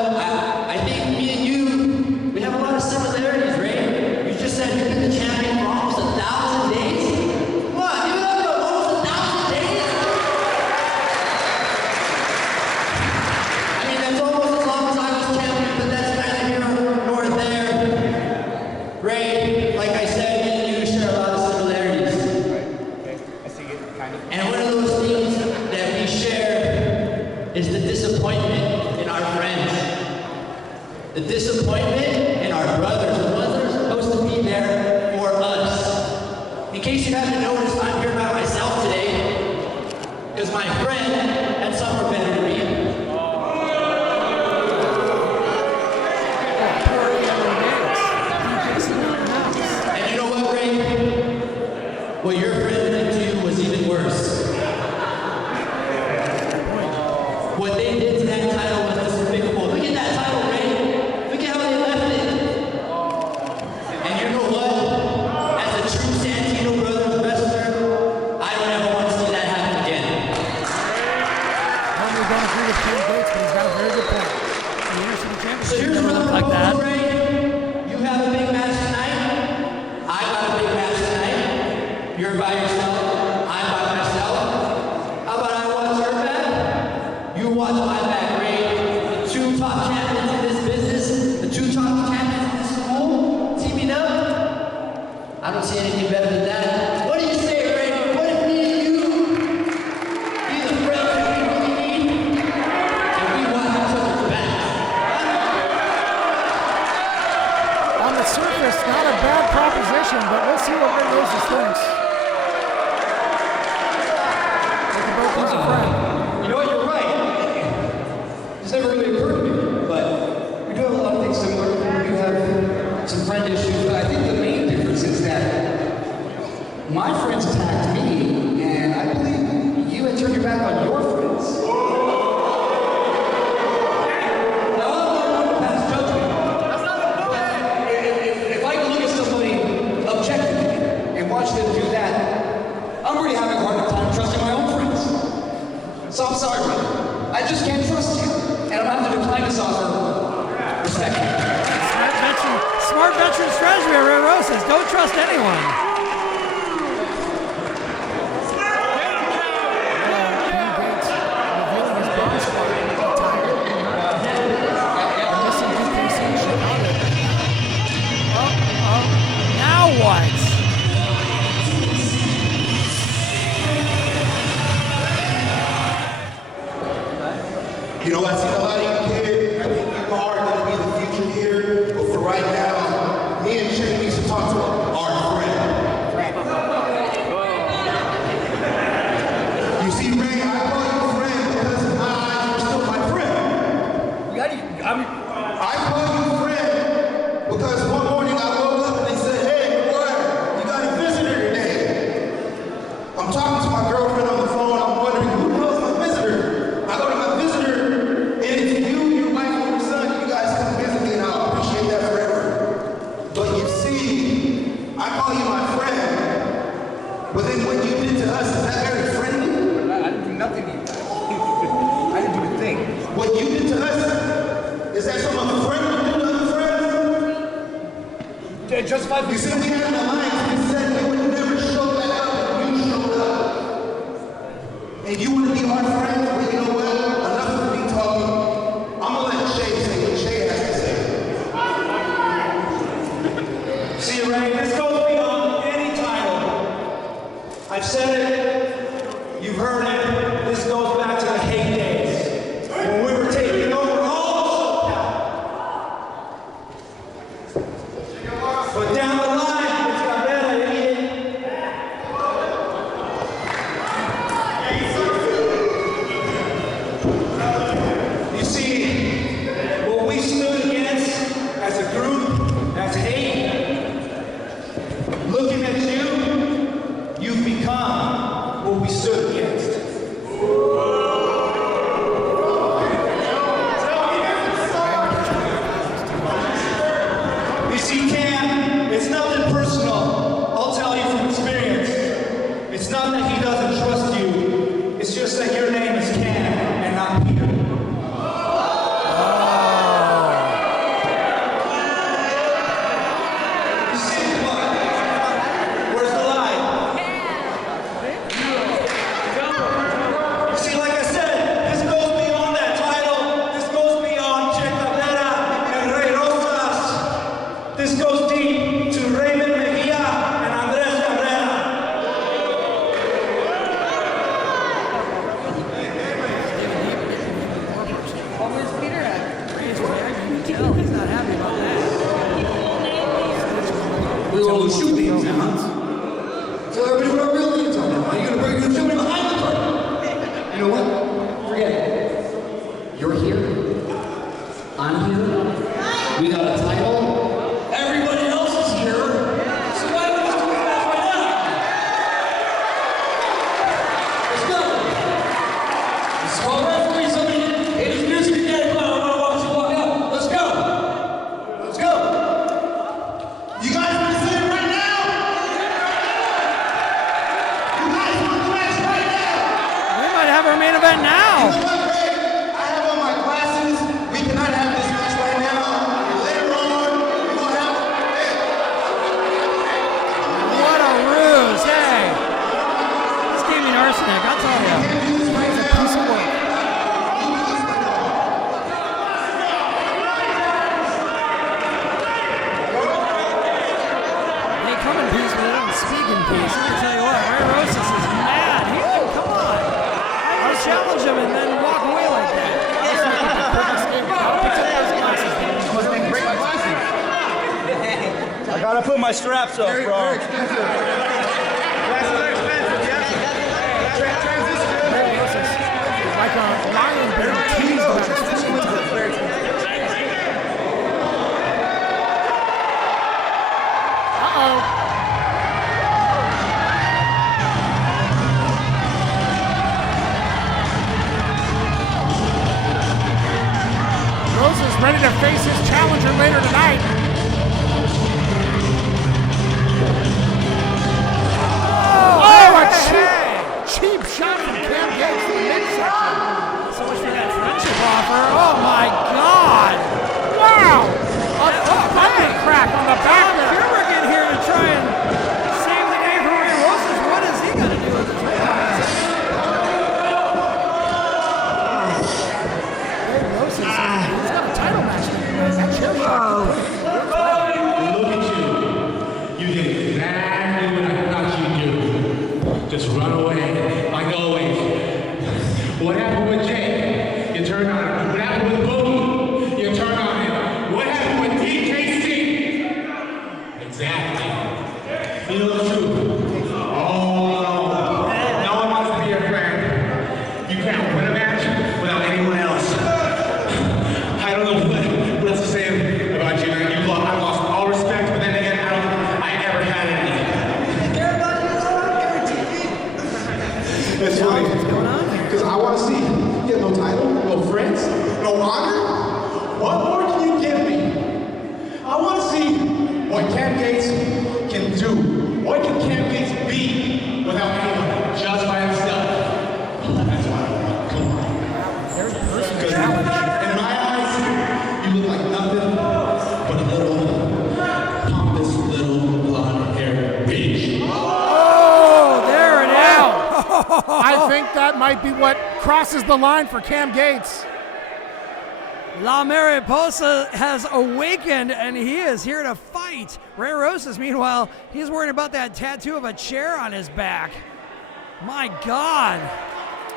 I think me and you, we have a lot of similarities, Ray. You just said you've been the champion for almost 1,000 days. What? Give it up for almost 1,000 days? I mean, that's almost as long as I was champion, but that's neither here nor there. Ray, like I said, me and you share a lot of similarities. And one of those things that we share is the disappointment in our friends. The disappointment in our brothers, the ones that are supposed to be there for us. In case you haven't noticed, I'm here by myself today because my friend had somewhere better to be. And you know what, Ray? What your friend did to you was even worse. What they did to that title was despicable. Look at that title, Ray. Look at how they left it. And you know what? As a true Santino Brothers wrestler, I don't ever want to see that happen again. I don't agree with Cam Gates, but he's got a very good point. So here's Never what looked I'm like that. Ray. You have a big match tonight. I got a big match tonight. You're by yourself. I'm by myself. How about I watch your back? You watch my back. I don't see anything better than that. What do you say, Brady? What if me and you be the friends that we really need? And we want each other's back. On the surface, not a bad proposition, but we'll see what Ray Rosas thinks. They can both use a friend. You know what, you're right. It's never really occurred to me, but we do have a lot of things similar. We do have some friend issues, but I think the main difference is that my friends attacked me, and I believe you had turned your back on your friends. Now, I'm not one to pass judgment. If I can look at somebody objectively and watch them do that, I'm already having a hard time trusting my own friends. So I'm sorry, brother. I just can't trust you, and I'm going to have to decline this offer respectfully. Smart veteran strategy by Ray Rosas. Don't trust anyone. Now what? You know, I see a lot of you kids. I think you are going to be the future here. But for right now, me and Che needs to talk to our friend. You see, Ray, I call you friend because in my eyes, you're still my friend. I call you friend because one morning I woke up and they said, hey, boy, you got a visitor today. I'm talking to my girlfriend on the phone. I'm wondering who knows my visitor. I go to my visitor. And it's you, your wife, and your son. You guys come visit me, and I'll appreciate that forever. But you see, I call you my friend. But then what you did to us, is that very friendly? I didn't do nothing to you. I didn't do a thing. What you did to us, is that something a friend would do to other friends? Justified. You see, we had an alliance. We said we would never show that up, and you showed up. And you want to be our friend? But you know what? Enough of me talking. I'm going to let Che say what Che has to say. See, Ray, this goes beyond any title. I've said it. You've heard it. This goes back to the heydays when we were taking over all the show. But down the line, it's Cabrera, idiot. You see, what we stood against as a group, as hate, looking at you, you've become what we stood against. You see, Cam, it's nothing personal. I'll tell you from experience. It's not that he doesn't trust you. It's just that your name is Cam and not Peter. You see what? Where's the lie? You see, like I said, this goes beyond that title. This goes beyond Che Cabrera and Ray Rosas. This goes deep to Raymond Mejia and Andres Cabrera. Where's Peter at? He's not happy about that. We will shoot these now. Tell everybody what our real names are. Are you going to bring your children behind the curtain? You know what? Forget it. You're here. I'm here. We got a title. Everybody else is here. So why don't we just do it right now? Let's go. This is all right for me. Somebody hit his music again. Come on, I want to watch you walk out. Let's go. Let's go. You guys want to say it right now? him and then walk away like that. I must make break my glasses. I gotta put my straps up, Very, bro. very expensive. Glasses are expensive, yeah. Transition. Like a lion being teased No, about his transition lenses. Very expensive. Uh-oh. Rosas ready to face his challenger later tonight. Oh, a cheap shot from Cam Gates in the midsection. So much for that friendship offer. Oh my God! Wow! A bucket crack on the back there. Kubrick in here to try and save the day for Ray Rosas. What is he going to do with this? Ray Rosas, he's got a title match. That chair shot. Look at you. You did exactly what I thought you'd do. Just run away, like always. What happened with Jay? You turned on him. What happened with Boogie? You turned on him. What happened with DKC? Exactly. Feel the truth. Oh, no one wants to be your friend. You can't win a match without anyone else. I don't know what else to say about you, man. I lost all respect, but then again, I don't think I ever had any. It's funny. Because I want to see you get no title, no friends, no honor. What more can you give me? I want to see what Cam Gates can do. What can Cam Gates be without anyone, just by himself? That's what I want. Come on. Very personal Because challenge. in my eyes, you look like nothing but a little pompous little blonde haired bitch. Oh, there it is. I think that might be what crosses the line for Cam Gates. La Mariposa has awakened, and he is here to fight. Ray Rosas, meanwhile, he's worried about that tattoo of a chair on his back. My God.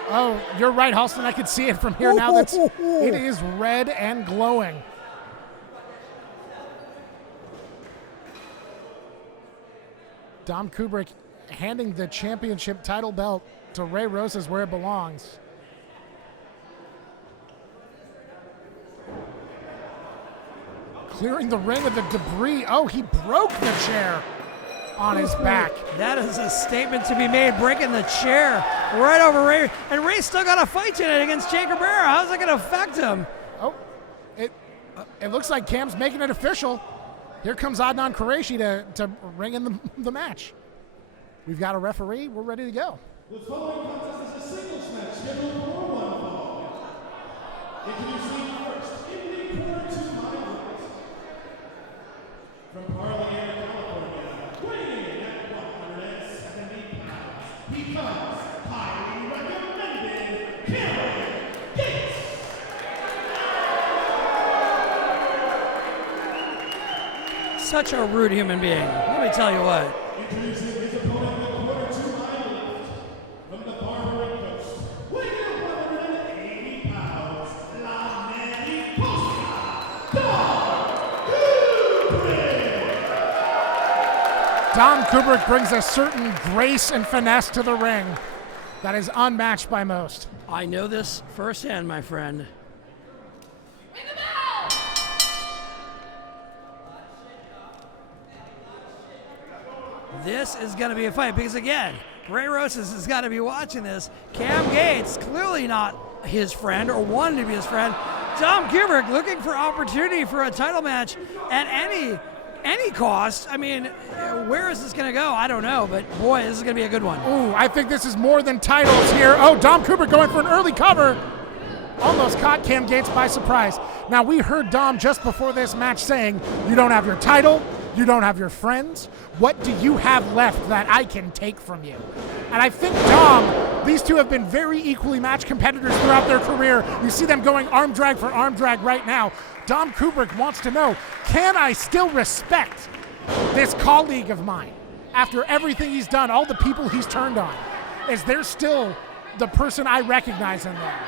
Oh, you're right, Halston. I can see it from here now. It is red and glowing. Dom Kubrick handing the championship title belt to Ray Rosas where it belongs. Clearing the ring of the debris. Oh, he broke the chair on his back. That is a statement to be made, breaking the chair right over Ray. And Ray's still got a fight tonight against Che Cabrera. How's that going to affect him? Oh, it looks like Cam's making it official. Here comes Adnan Qureshi to ring in the match. We've got a referee. We're ready to go. The following contest is a singles match scheduled for one fall. Introducing first, in the corner to my right, from Parliament, California, weighing in at 170 pounds, he comes highly recommended Cam Gates. Such a rude human being. Let me tell you what. Introducing his opponent in the corner to my left, from the Barbary Coast, weighing in at 180 pounds, La Mariposa, Dom Kubrick. Dom Kubrick brings a certain grace and finesse to the ring that is unmatched by most. I know this firsthand, my friend. This is going to be a fight because, again, Ray Rosas has got to be watching this. Cam Gates, clearly not his friend or wanting to be his friend. Dom Kubrick looking for opportunity for a title match at any cost. I mean, where is this going to go? I don't know, but boy, this is going to be a good one. Ooh, I think this is more than titles here. Oh, Dom Kubrick going for an early cover. Almost caught Cam Gates by surprise. Now, we heard Dom just before this match saying, you don't have your title, you don't have your friends. What do you have left that I can take from you? And I think Dom, these two have been very equally matched competitors throughout their career. You see them going arm drag for arm drag right now. Dom Kubrick wants to know, can I still respect this colleague of mine after everything he's done, all the people he's turned on? Is there still the person I recognize in there.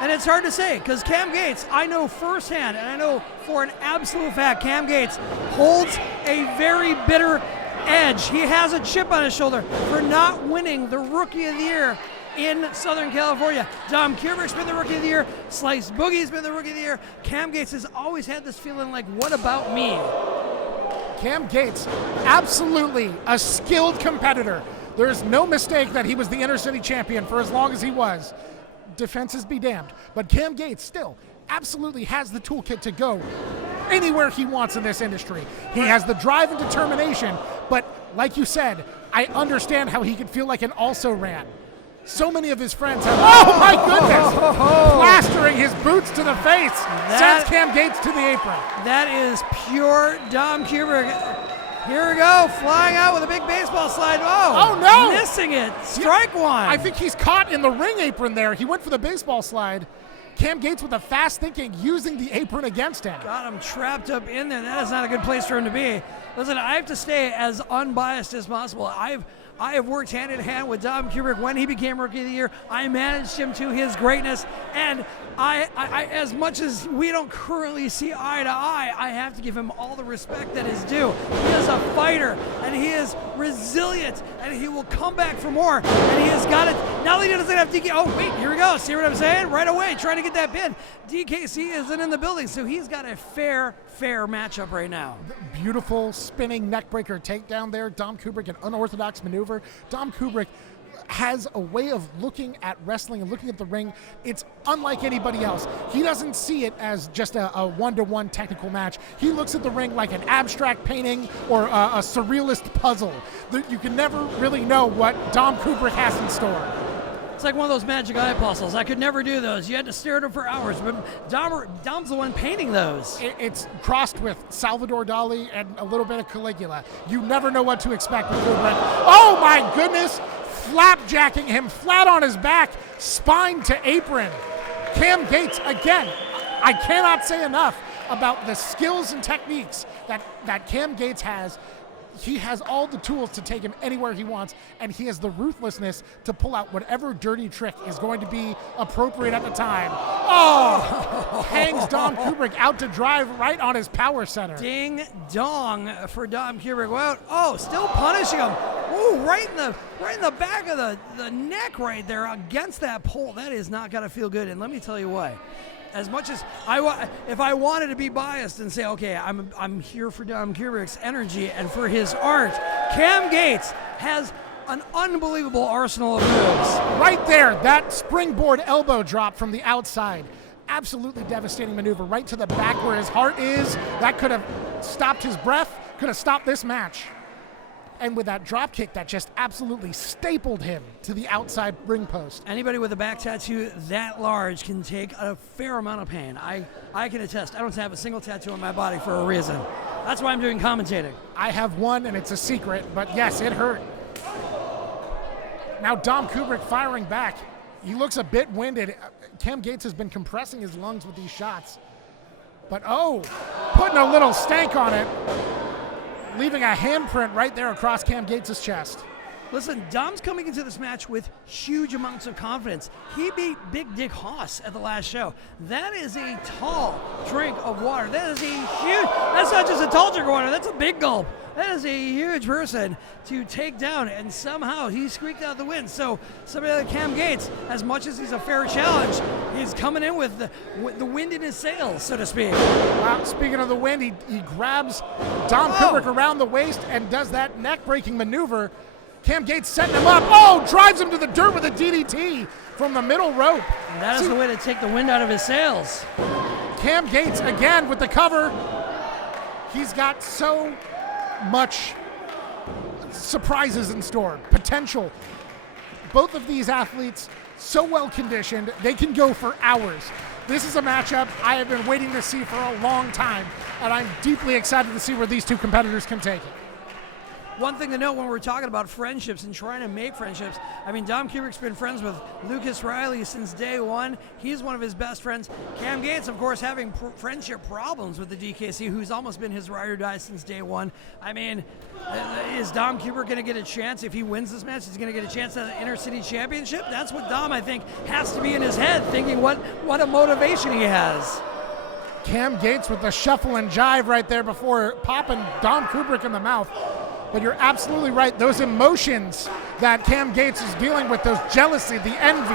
And it's hard to say because Cam Gates, I know firsthand, and I know for an absolute fact, Cam Gates holds a very bitter edge. He has a chip on his shoulder for not winning the Rookie of the Year in Southern California. Dom Kubrick's been the Rookie of the Year. Slice Boogie's been the Rookie of the Year. Cam Gates has always had this feeling like, what about me? Cam Gates, absolutely a skilled competitor. There's no mistake that he was the inner city champion for as long as he was. Defenses be damned. But Cam Gates still absolutely has the toolkit to go anywhere he wants in this industry. He has the drive and determination, but like you said, I understand how he could feel like an also-ran. So many of his friends have, oh my goodness, plastering his boots to the face, sends Cam Gates to the apron. That is pure Dom Kubrick. Here we go, flying out with a big baseball slide. Oh no! Missing it. Strike one. I think he's caught in the ring apron there. He went for the baseball slide. Cam Gates with a fast thinking, using the apron against him. Got him trapped up in there. That is not a good place for him to be. Listen, I have to stay as unbiased as possible. I have worked hand in hand with Dom Kubrick when he became Rookie of the Year. I managed him to his greatness, and I as much as we don't currently see eye to eye, I have to give him all the respect that is due. He is a fighter, and he is resilient, and he will come back for more, and he has got it. Not only does it have DK, oh wait, here we go, see what I'm saying? Right away, trying to get that pin. DKC isn't in the building, so he's got a fair matchup right now. Beautiful spinning neckbreaker takedown there. Dom Kubrick, an unorthodox maneuver. Dom Kubrick has a way of looking at wrestling and looking at the ring. It's unlike anybody else. He doesn't see it as just a one-to-one technical match. He looks at the ring like an abstract painting or a surrealist puzzle. You can never really know what Dom Kubrick has in store. It's like one of those magic eye puzzles. I could never do those. You had to stare at them for hours, but Dom's the one painting those. It's crossed with Salvador Dali and a little bit of Caligula. You never know what to expect with Kubrick. Oh my goodness! Flapjacking him flat on his back, spine to apron. Cam Gates, again, I cannot say enough about the skills and techniques that Cam Gates has. He has all the tools to take him anywhere he wants, and he has the ruthlessness to pull out whatever dirty trick is going to be appropriate at the time. Oh! Hangs Dom Kubrick out to drive right on his power center. Ding dong for Dom Kubrick. Well, oh, still punishing him. Ooh, right in the back of the neck right there against that pole. That is not going to feel good, and let me tell you why. As much as if I wanted to be biased and say, okay, I'm here for Dom Kubrick's energy and for his art, Cam Gates has an unbelievable arsenal of moves. Right there, that springboard elbow drop from the outside. Absolutely devastating maneuver right to the back where his heart is. That could have stopped his breath, could have stopped this match. And with that drop kick that just absolutely stapled him to the outside ring post. Anybody with a back tattoo that large can take a fair amount of pain. I can attest. I don't have a single tattoo on my body for a reason. That's why I'm doing commentating. I have one, and it's a secret, but yes, it hurt. Now Dom Kubrick firing back. He looks a bit winded. Cam Gates has been compressing his lungs with these shots. But putting a little stank on it. Leaving a handprint right there across Cam Gates' chest. Listen, Dom's coming into this match with huge amounts of confidence. He beat Big Dick Haas at the last show. That is a tall drink of water. That is a huge, that's not just a tall drink of water, that's a big gulp. That is a huge person to take down, and somehow he squeaked out the win. So somebody like Cam Gates, as much as he's a fair challenge, he's coming in with the wind in his sails, so to speak. Wow, speaking of the wind, he grabs Dom Kubrick around the waist and does that neck-breaking maneuver. Cam Gates setting him up. Drives him to the dirt with a DDT from the middle rope. And that is the way to take the wind out of his sails. Cam Gates again with the cover. He's got so much surprises in store, potential. Both of these athletes so well conditioned, they can go for hours. This is a matchup I have been waiting to see for a long time, and I'm deeply excited to see where these two competitors can take it. one thing to note when we're talking about friendships and trying to make friendships, I mean, Dom Kubrick's been friends with Lucas Riley since day one. He's one of his best friends. Cam Gates, of course, having friendship problems with the DKC, who's almost been his ride or die since day one. I mean, is Dom Kubrick going to get a chance? If he wins this match, he's going to get a chance at the Inter-City Championship? That's what Dom, I think, has to be in his head, thinking what a motivation he has. Cam Gates with the shuffle and jive right there before popping Dom Kubrick in the mouth. But you're absolutely right. Those emotions that Cam Gates is dealing with, those jealousy, the envy,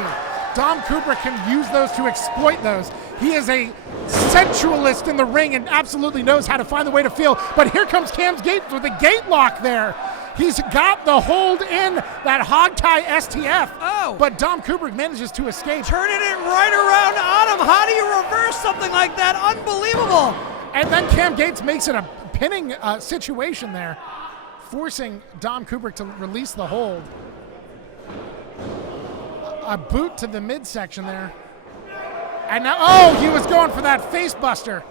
Dom Kubrick can use those to exploit those. He is a sensualist in the ring and absolutely knows how to find the way to feel. But here comes Cam Gates with a gate lock there. He's got the hold in that hog tie STF. Oh. But Dom Kubrick manages to escape. Turning it right around on him. How do you reverse something like that? Unbelievable. And then Cam Gates makes it a pinning situation there, forcing Dom Kubrick to release the hold. A boot to the midsection there. And now, oh, he was going for that face buster.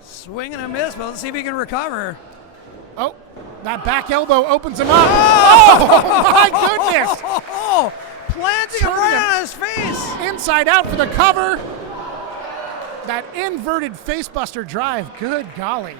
Swing and a miss, but let's see if he can recover. Oh, that back elbow opens him up. Oh, my goodness. Oh, planting him right on his face. Inside out for the cover. That inverted face buster drive. Good golly.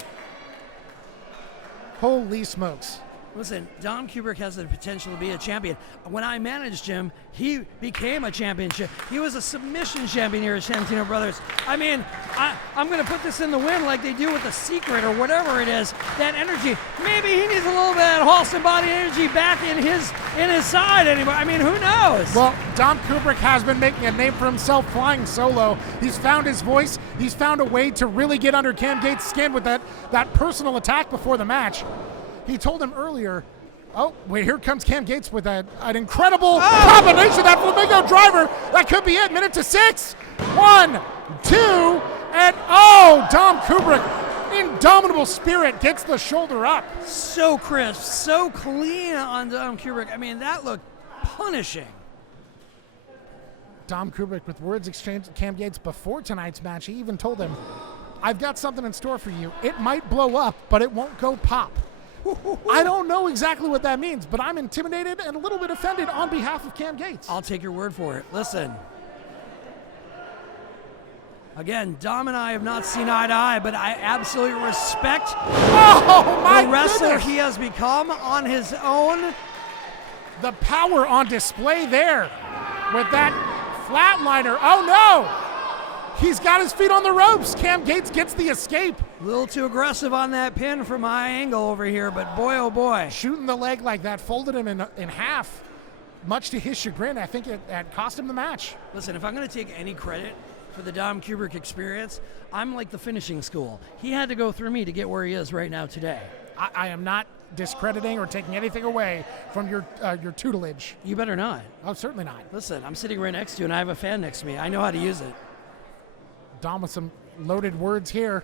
Holy smokes. Listen, Dom Kubrick has the potential to be a champion. When I managed him, he became a championship. He was a submission champion here at Santino Brothers. I mean, I'm going to put this in the wind like they do with The Secret or whatever it is. That energy. Maybe he needs a little bit of that Halston body energy back in his side anymore. I mean, who knows? Well, Dom Kubrick has been making a name for himself flying solo. He's found his voice. He's found a way to really get under Cam Gates' skin with that personal attack before the match. He told him earlier, oh, wait, here comes Cam Gates with an incredible combination, that flamingo driver. That could be it. Minute to 6. 1, 2, and oh, Dom Kubrick, indomitable spirit, gets the shoulder up. So crisp, so clean on Dom Kubrick. I mean, that looked punishing. Dom Kubrick with words exchanged with Cam Gates before tonight's match. He even told him, I've got something in store for you. It might blow up, but it won't go pop. I don't know exactly what that means, but I'm intimidated and a little bit offended on behalf of Cam Gates. I'll take your word for it. Listen. Again, Dom and I have not seen eye to eye, but I absolutely respect the wrestler he has become on his own. The power on display there with that flatliner. Oh, no! He's got his feet on the ropes. Cam Gates gets the escape. A little too aggressive on that pin from my angle over here, but boy, oh boy. Shooting the leg like that folded him in half. Much to his chagrin, I think it cost him the match. Listen, if I'm going to take any credit for the Dom Kubrick experience, I'm like the finishing school. He had to go through me to get where he is right now today. I am not discrediting or taking anything away from your tutelage. You better not. Oh, certainly not. Listen, I'm sitting right next to you, and I have a fan next to me. I know how to use it. Dom with some loaded words here.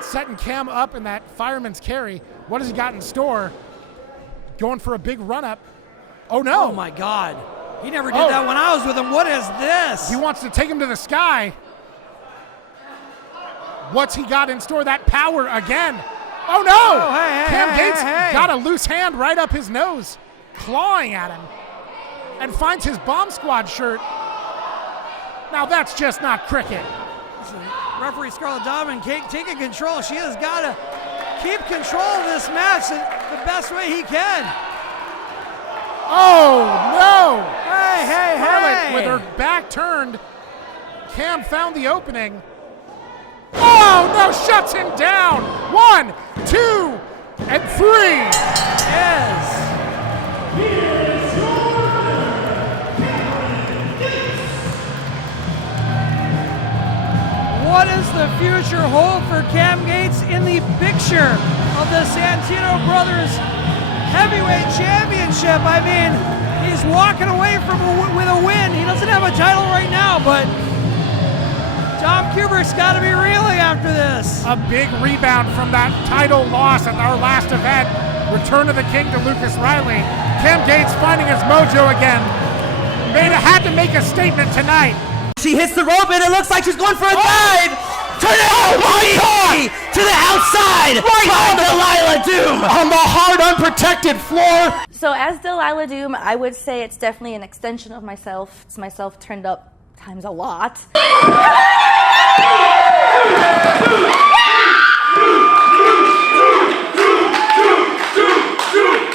Setting Cam up in that fireman's carry. What has he got in store? Going for a big run-up. Oh, no. Oh, my God. He never did that when I was with him. What is this? He wants to take him to the sky. What's he got in store? That power again. Oh, no. Oh, hey, Cam Gates hey. got a loose hand right up his nose, clawing at him, and finds his Bomb Squad shirt. Now that's just not cricket. Referee Scarlett Donovan taking control. She has got to keep control of this match the best way he can. Oh, no. Hey. Scarlett with her back turned. Cam found the opening. Oh, no, shuts him down. 1, 2, and 3. Yes. What does the future hold for Cam Gates in the picture of the Santino Brothers Heavyweight Championship? I mean, he's walking away with a win. He doesn't have a title right now, but Dom Kubrick's got to be reeling after this. A big rebound from that title loss at our last event. Return of the King to Lucas Riley. Cam Gates finding his mojo again. Had to make a statement tonight. She hits the rope and it looks like she's going for a dive. To the outside! Right on Delilah Doom! On the hard, unprotected floor. So as Delilah Doom, I would say it's definitely an extension of myself. It's myself turned up times a lot.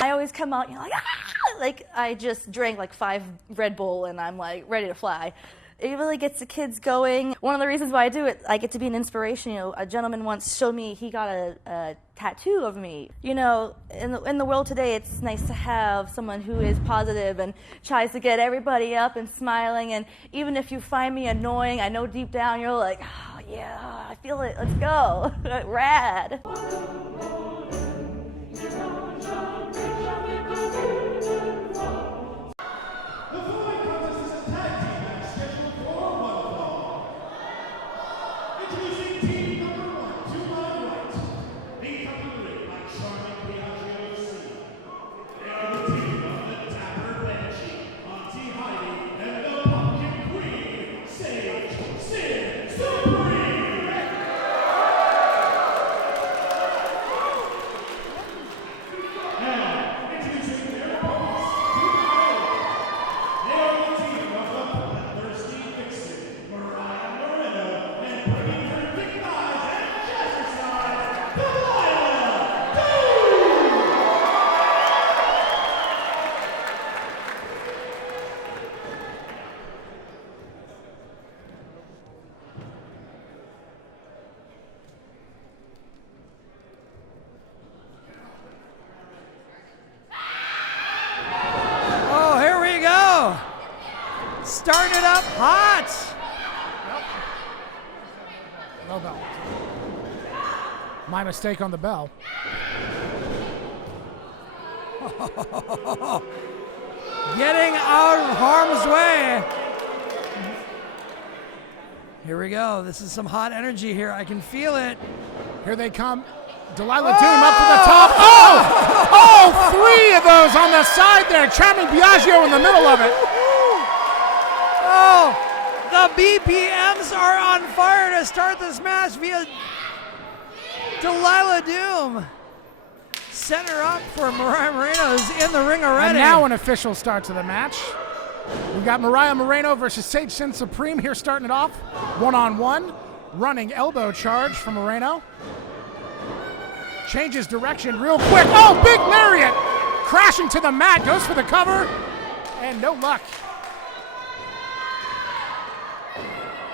I always come out, like, like I just drank like 5 Red Bull and I'm like ready to fly. It really gets the kids going. One of the reasons why I do it, I get to be an inspiration. A gentleman once showed me, he got a tattoo of me. In the world today, it's nice to have someone who is positive and tries to get everybody up and smiling. And even if you find me annoying, I know deep down you're like, oh yeah, I feel it, let's go, rad. Introducing team number 1 to my right, being accompanied by charming Biagio. They are the team of the dapper banshee, Auntie Hydie, and the pumpkin queen, Sage Sin Supreme. Now, introducing their opponents to my left. They are the team of the bloodthirsty vixen, Mariah, Moreno, and bringing her thick thighs and jazzercise, Delilah. Oh, here we go. Starting it up hot. No bell. My mistake on the bell. Getting out of harm's way. Here we go. This is some hot energy here. I can feel it. Here they come. Delilah Doom up to the top. Oh, 3 of those on the side there. Charming Biagio in the middle of it. Oh, the BPMs are on fire to start this match via Delilah Doom. Set her up for Mariah Moreno, who's in the ring already. And now an official start to the match. We got Mariah Moreno versus Sage Sin Supreme here starting it off. 1-on-1. Running elbow charge from Moreno. Changes direction real quick. Oh, big lariat! Crashing to the mat, goes for the cover, and no luck.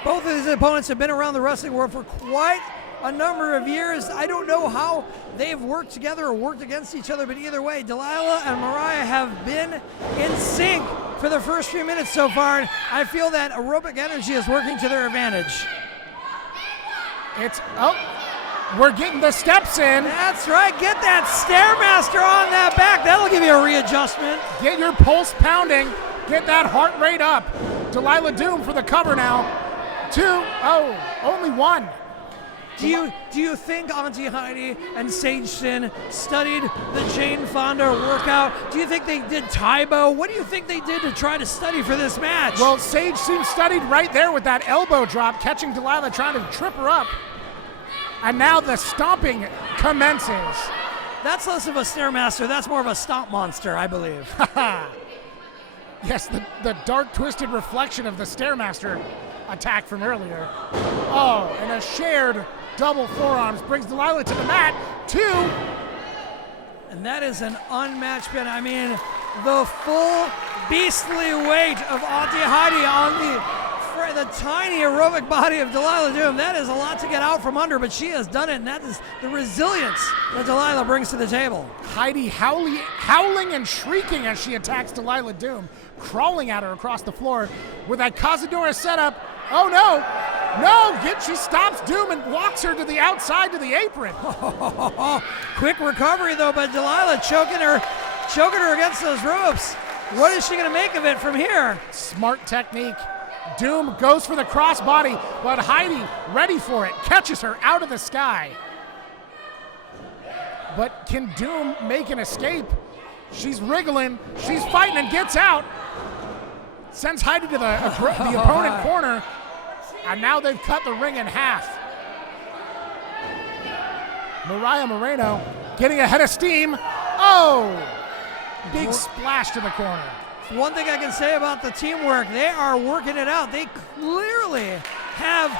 Both of these opponents have been around the wrestling world for quite a number of years. I don't know how they've worked together or worked against each other, but either way, Delilah and Mariah have been in sync for the first few minutes so far, and I feel that aerobic energy is working to their advantage. We're getting the steps in. That's right, get that Stairmaster on that back. That'll give you a readjustment. Get your pulse pounding. Get that heart rate up. Delilah Doom for the cover now. 2, only 1. Do you think Auntie Hydie and Sage Sin studied the Jane Fonda workout? Do you think they did Taibo? What do you think they did to try to study for this match? Well, Sage seems studied right there with that elbow drop, catching Delilah, trying to trip her up. And now the stomping commences. That's less of a Stairmaster. That's more of a stomp monster, I believe. Yes, the dark, twisted reflection of the Stairmaster attack from earlier. Oh, and a shared double forearms brings Delilah to the mat. 2. And that is an unmatched pin. I mean, the full beastly weight of Auntie Hydie on the tiny aerobic body of Delilah Doom. That is a lot to get out from under, but she has done it, and that is the resilience that Delilah brings to the table. Hydie howling and shrieking as she attacks Delilah Doom, crawling at her across the floor with that Cazadora setup. Oh no! She stops Doom and walks her to the outside to the apron. Quick recovery though, but Delilah choking her against those ropes. What is she going to make of it from here? Smart technique. Doom goes for the crossbody, but Hydie, ready for it, catches her out of the sky. But can Doom make an escape? She's wriggling, she's fighting and gets out. Sends Hydie to the opponent corner, and now they've cut the ring in half. Mariah Moreno getting ahead of steam. Oh! Big splash to the corner. One thing I can say about the teamwork, they are working it out. They clearly have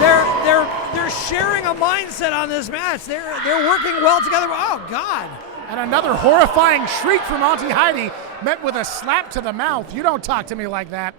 they're sharing a mindset on this match. They're working well together. Oh God. And another horrifying shriek from Auntie Hydie, met with a slap to the mouth. You don't talk to me like that.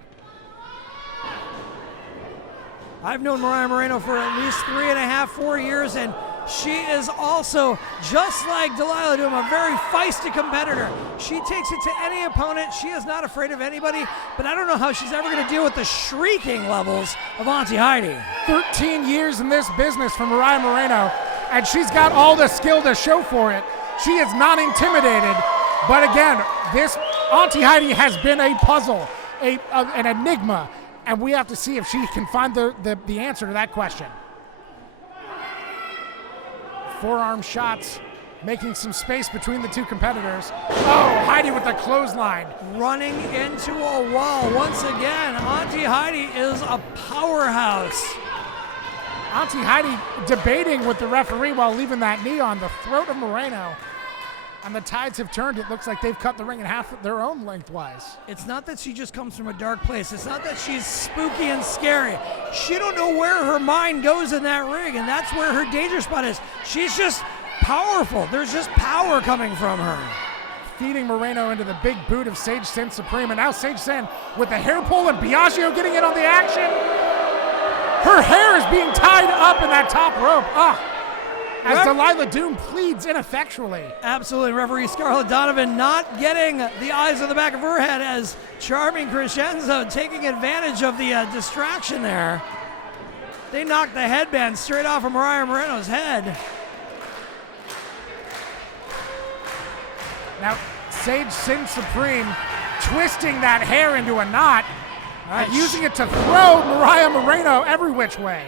I've known Mariah Moreno for at least 3.5, 4 years, and she is also, just like Delilah Doom, a very feisty competitor. She takes it to any opponent. She is not afraid of anybody, but I don't know how she's ever going to deal with the shrieking levels of Auntie Hydie. 13 years in this business for Mariah Moreno, and she's got all the skill to show for it. She is not intimidated, but again, this Auntie Hydie has been a puzzle, an enigma, and we have to see if she can find the answer to that question. Forearm shots, making some space between the two competitors. Oh, Hydie with the clothesline. Running into a wall once again. Auntie Hydie is a powerhouse. Auntie Hydie debating with the referee while leaving that knee on the throat of Moreno. And the tides have turned. It looks like they've cut the ring in half their own lengthwise. It's not that she just comes from a dark place. It's not that she's spooky and scary. She don't know where her mind goes in that ring, and that's where her danger spot is. She's just powerful. There's just power coming from her. Feeding Moreno into the big boot of Sage Sin Supreme, and now Sage Sin with the hair pull and Biagio getting in on the action. Her hair is being tied up in that top rope. As Delilah Doom pleads ineffectually. Absolutely. Referee Scarlett Donovan not getting the eyes on the back of her head as charming Crezenzo taking advantage of the distraction there. They knocked the headband straight off of Mariah Moreno's head. Now, Sage Sin Supreme twisting that hair into a knot and using it to throw Mariah Moreno every which way.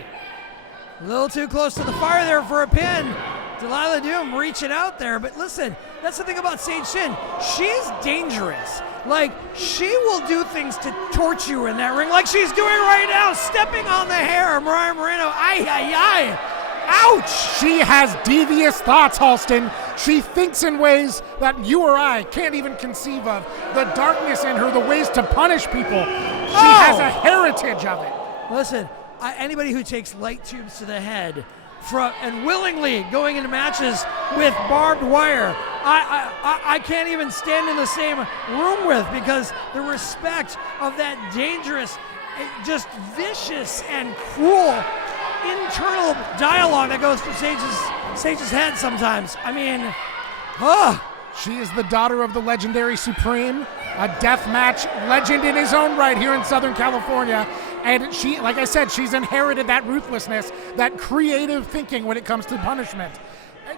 A little too close to the fire there for a pin. Delilah Doom reaching out there, but listen, that's the thing about Sage Sin. She's dangerous. Like, she will do things to torture you in that ring like she's doing right now, stepping on the hair of Mariah Moreno. Ouch! She has devious thoughts, Halston. She thinks in ways that you or I can't even conceive of. The darkness in her, the ways to punish people. She has a heritage of it. Listen, anybody who takes light tubes to the head and willingly going into matches with barbed wire, I can't even stand in the same room with, because the respect of that dangerous, just vicious and cruel internal dialogue that goes through Sage's head sometimes. I mean, She is the daughter of the legendary Supreme, a deathmatch legend in his own right here in Southern California. And she, like I said, she's inherited that ruthlessness, that creative thinking when it comes to punishment.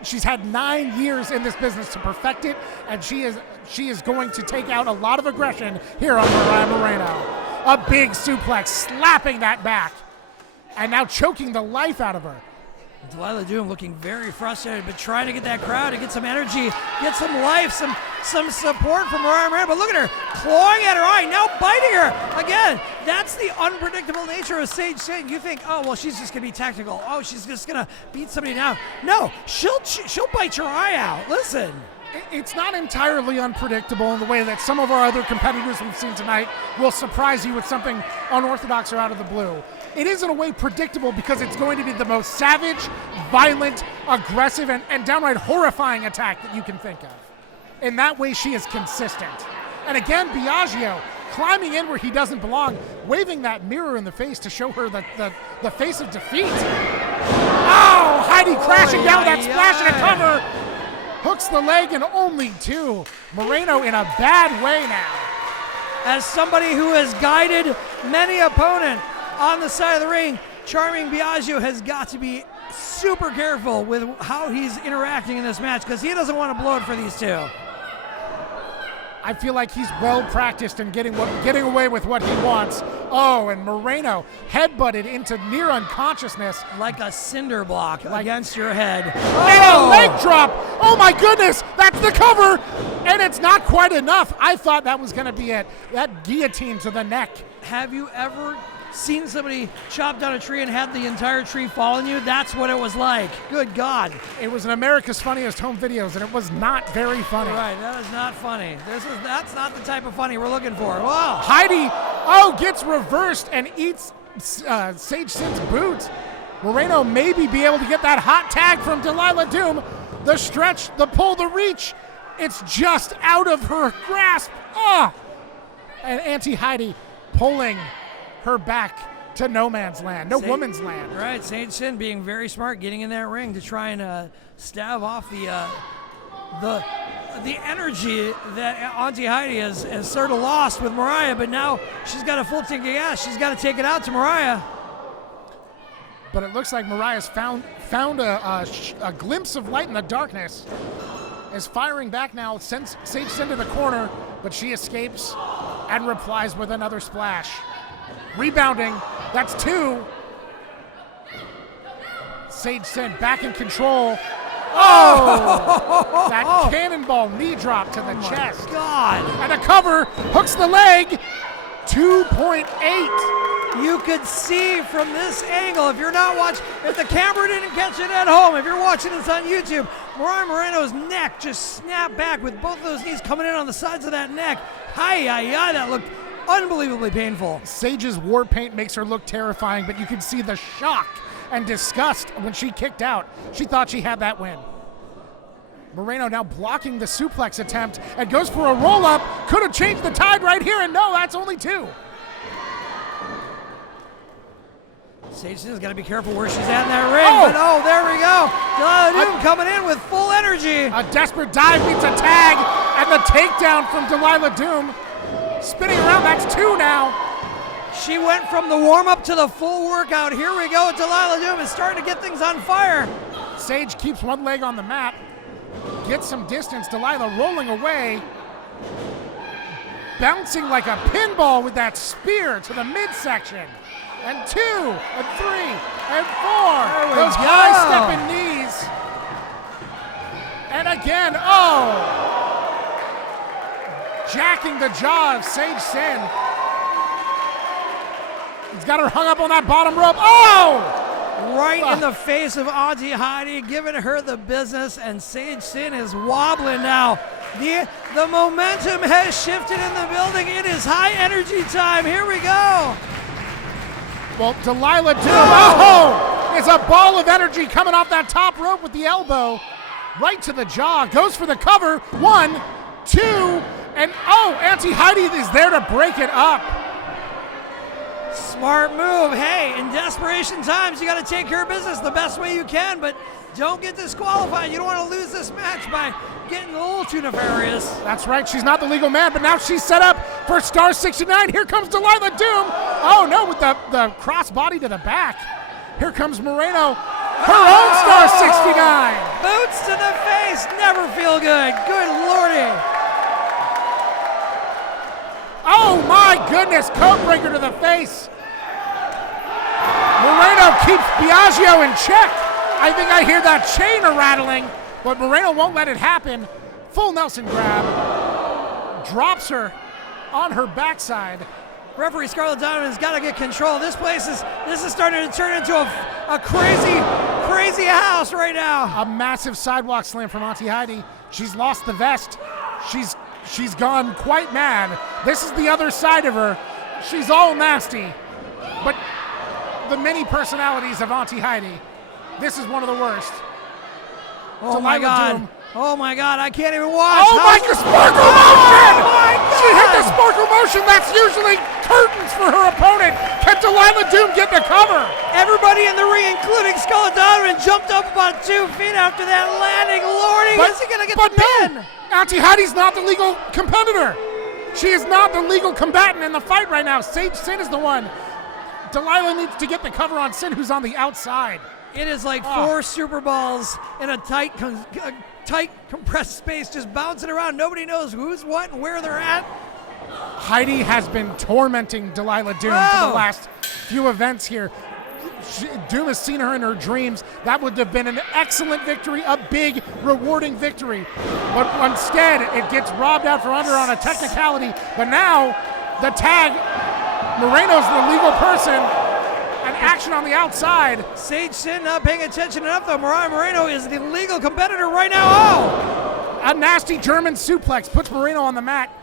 She's had 9 years in this business to perfect it, and she is going to take out a lot of aggression here on Mariah Moreno. A big suplex, slapping that back, and now choking the life out of her. Delilah Doom looking very frustrated, but trying to get that crowd to get some energy, get some life, some support from Mariah Moreno. But look at her, clawing at her eye, now biting her. Again, that's the unpredictable nature of Sage Sin. You think, oh, well, she's just going to be tactical. Oh, she's just going to beat somebody down. No, she'll bite your eye out. Listen. It's not entirely unpredictable in the way that some of our other competitors we've seen tonight will surprise you with something unorthodox or out of the blue. It is in a way predictable because it's going to be the most savage, violent, aggressive, and downright horrifying attack that you can think of. In that way, she is consistent. And again, Biagio climbing in where he doesn't belong, waving that mirror in the face to show her the face of defeat. Oh, Hydie crashing down that splash and a cover. Hooks the leg and only two. Moreno in a bad way now. As somebody who has guided many opponent on the side of the ring, charming Biagio has got to be super careful with how he's interacting in this match, because he doesn't want to blow it for these two. I feel like he's well practiced in getting away with what he wants. Oh, and Moreno headbutted into near unconsciousness. Like a cinder block against your head. And a leg drop! Oh my goodness, that's the cover! And it's not quite enough. I thought that was going to be it. That guillotine to the neck. Have you ever seen somebody chop down a tree and had the entire tree fall on you? That's what it was like. Good God. It was an America's Funniest Home Videos, and it was not very funny. Right, that is not funny. That's not the type of funny we're looking for. Wow. Hydie, gets reversed and eats Sage Sin's boot. Moreno maybe be able to get that hot tag from Delilah Doom. The stretch, the pull, the reach. It's just out of her grasp. And Auntie Hydie pulling her back to no man's land, woman's land. Right, Sage Sin being very smart, getting in that ring to try and stave off the energy that Auntie Hydie has sort of lost with Mariah, but now she's got a full tank of gas. She's got to take it out to Mariah. But it looks like Mariah's found a glimpse of light in the darkness. Is firing back now, sends Sage Sin to the corner, but she escapes and replies with another splash. Rebounding, that's 2. Sage Sin back in control. That cannonball knee drop to the chest. God. And a cover, hooks the leg, 2.8. You could see from this angle, if you're not watching, if the camera didn't catch it at home, if you're watching this on YouTube, Mariah Moreno's neck just snapped back with both of those knees coming in on the sides of that neck. That looked unbelievably painful. Sage's war paint makes her look terrifying, but you can see the shock and disgust when she kicked out. She thought she had that win. Moreno now blocking the suplex attempt and goes for a roll-up. Could have changed the tide right here, and no, that's only 2. Sage Sin's got to be careful where she's at in that ring. But there we go. Delilah Doom coming in with full energy. A desperate dive meets a tag, and the takedown from Delilah Doom. Spinning around, that's 2 now. She went from the warm-up to the full workout. Here we go. Delilah Doom is starting to get things on fire. Sage keeps one leg on the mat, gets some distance. Delilah rolling away, bouncing like a pinball with that spear to the midsection. And 2, and 3, and 4. Those high-stepping knees. And again, jacking the jaw of Sage Sin. He's got her hung up on that bottom rope. Right in the face of Auntie Hydie, giving her the business, and Sage Sin is wobbling now. The momentum has shifted in the building. It is high energy time. Here we go. Well, Delilah Doom, it's a ball of energy coming off that top rope with the elbow. Right to the jaw, goes for the cover. 1, 2, and Auntie Hydie is there to break it up. Smart move. Hey, in desperation times, you got to take care of business the best way you can, but don't get disqualified. You don't want to lose this match by getting a little too nefarious. That's right. She's not the legal man, but now she's set up for Star 69. Here comes Delilah Doom. Oh, no, with the cross body to the back. Here comes Moreno. Her own Star 69. Boots to the face. Never feel good. Good lordy. Oh, my goodness. Code breaker to the face. Moreno keeps Biagio in check. I think I hear that chain rattling, but Moreno won't let it happen. Full Nelson grab. Drops her on her backside. Referee Scarlett Donovan's got to get control. This is starting to turn into a crazy house right now. A massive sidewalk slam from Auntie Hydie. She's lost the vest. She's gone quite mad. This is the other side of her. She's all nasty. But the many personalities of Auntie Hydie, this is one of the worst. Oh my God. Oh my God, I can't even watch. Oh my God, sparkle motion! Oh my God! She hit the sparkle motion. That's usually curtains for her opponent. Can Delilah Doom get the cover? Everybody in the ring, including Scarlett Donovan, jumped up about 2 feet after that landing. Lordy, is he going to get the pin? No, Auntie Hydie's not the legal competitor. She is not the legal combatant in the fight right now. Sage Sin is the one. Delilah needs to get the cover on Sin, who's on the outside. It is like 4 Super Balls in a tight compressed space, just bouncing around. Nobody knows who's what and where they're at. Hydie has been tormenting Delilah Doom for the last few events here. Doom has seen her in her dreams. That would have been an excellent victory, a big, rewarding victory. But instead, it gets robbed out from under on a technicality. But now, the tag, Moreno's the legal person, and action on the outside. Sage Sin not paying attention enough, though. Mariah Moreno is the legal competitor right now. Oh! A nasty German suplex puts Moreno on the mat.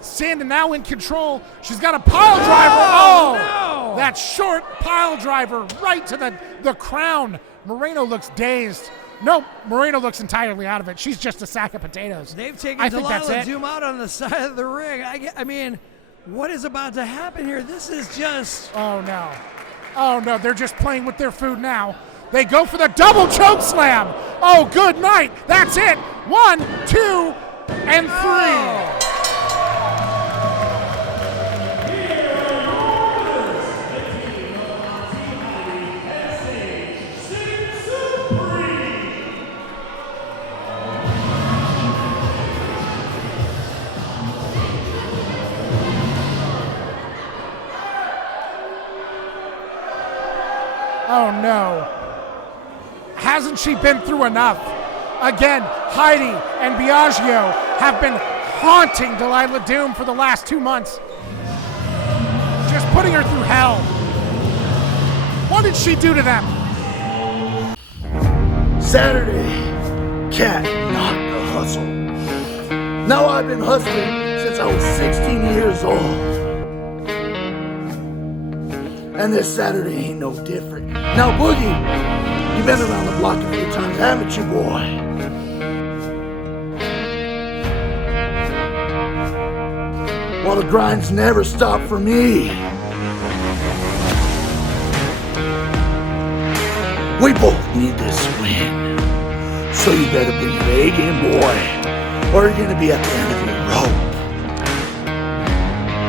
Sandin now in control. She's got a pile driver. Oh, no. That short pile driver right to the crown. Moreno looks dazed. No, Moreno looks entirely out of it. She's just a sack of potatoes. They've taken I think that's Delilah it. Doom out on the side of the ring. I mean, what is about to happen here? This is just... Oh, no. Oh, no, they're just playing with their food now. They go for the double choke slam. Oh, good night. That's it. 1, 2, and 3. Oh. Oh, no. Hasn't she been through enough? Again, Hydie and Biagio have been haunting Delilah Doom for the last 2 months. Just putting her through hell. What did she do to them? Saturday, Cat knocked the hustle. Now I've been hustling since I was 16 years old. And this Saturday ain't no different. Now, Boogie, you've been around the block a few times, haven't you, boy? Well, the grind's never stopped for me. We both need this win. So you better bring your A game, boy, or you're gonna be at the end of your rope.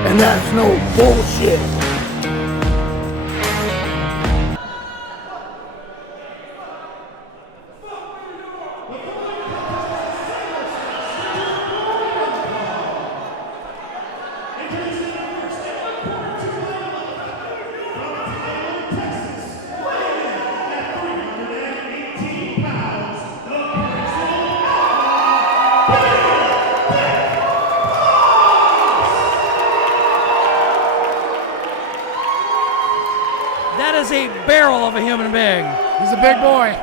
And that's no bullshit. A barrel of a human being. He's a big boy.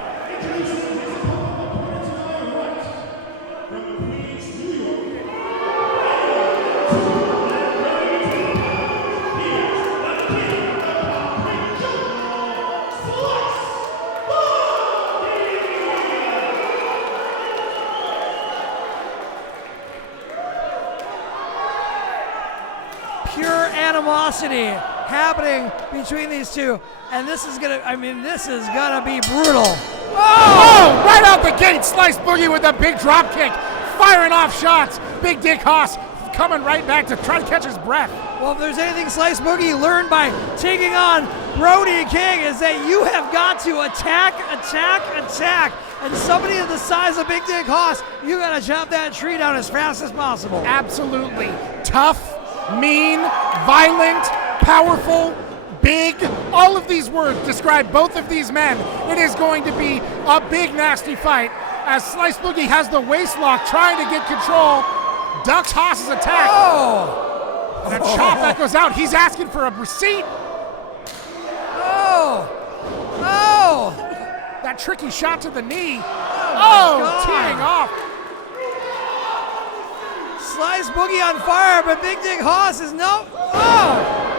Pure animosity happening between these two, and this is gonna be brutal. Oh, right out the gate, Slice Boogie with a big drop kick, firing off shots. Big Dick Haas coming right back to try to catch his breath. Well, if there's anything Slice Boogie learned by taking on Brody King, is that you have got to attack. And somebody of the size of Big Dick Haas, you gotta chop that tree down as fast as possible. Absolutely. Tough, mean, violent, powerful, big, all of these words describe both of these men. It is going to be a big, nasty fight as Slice Boogie has the waist lock trying to get control. Ducks Haas's attack. Oh! And a chop that goes out. He's asking for a receipt. Oh! Oh! That tricky shot to the knee. Oh, teeing off. Slice Boogie on fire, but Big Dick Haas is no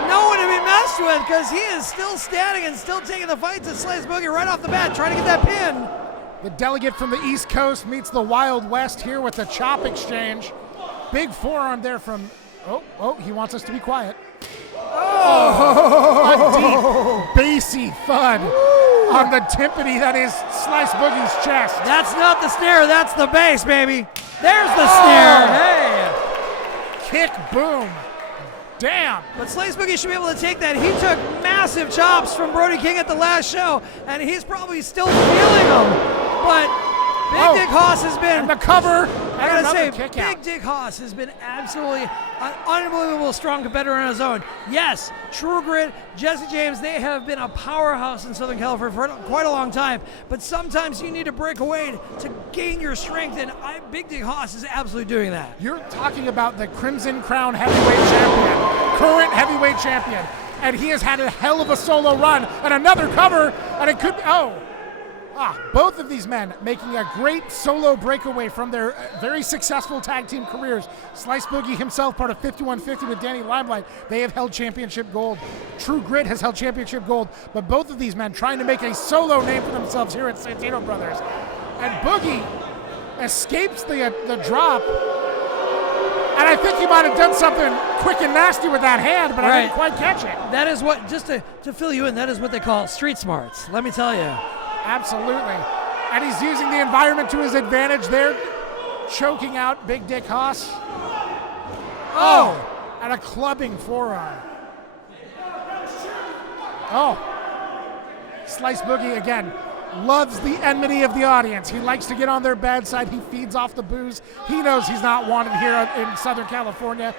one to be messed with because he is still standing and still taking the fight to Slice Boogie right off the bat, trying to get that pin. The delegate from the East Coast meets the Wild West here with the chop exchange. Big forearm there from, he wants us to be quiet. Oh, a deep, bassy thud on the timpani that is Slice Boogie's chest. That's not the snare, that's the bass, baby. There's the snare. Hey. Kick, boom. Damn. But Slice Boogie should be able to take that. He took massive chops from Brody King at the last show, and he's probably still feeling them. But Big Dick Haas has been and the cover. I gotta say, kick Big out. Dick Haas has been absolutely an unbelievable strong competitor on his own. Yes, True Grit, Jesse James, they have been a powerhouse in Southern California for quite a long time. But sometimes you need to break away to gain your strength, and Big Dick Haas is absolutely doing that. You're talking about the Crimson Crown heavyweight champion, current heavyweight champion, and he has had a hell of a solo run and another cover, and it could both of these men making a great solo breakaway from their very successful tag team careers. Slice Boogie himself, part of 5150 with Danny Limelight, they have held championship gold. True Grit has held championship gold, but both of these men trying to make a solo name for themselves here at Santino Brothers. And Boogie escapes the drop, and I think he might have done something quick and nasty with that hand, but I didn't quite catch it. That is what, just to fill you in, that is what they call street smarts, let me tell you. Absolutely. And he's using the environment to his advantage there, choking out Big Dick Haas. And a clubbing forearm. Slice Boogie again loves the enmity of the audience. He likes to get on their bad side. He feeds off the booze. He knows he's not wanted here in Southern California.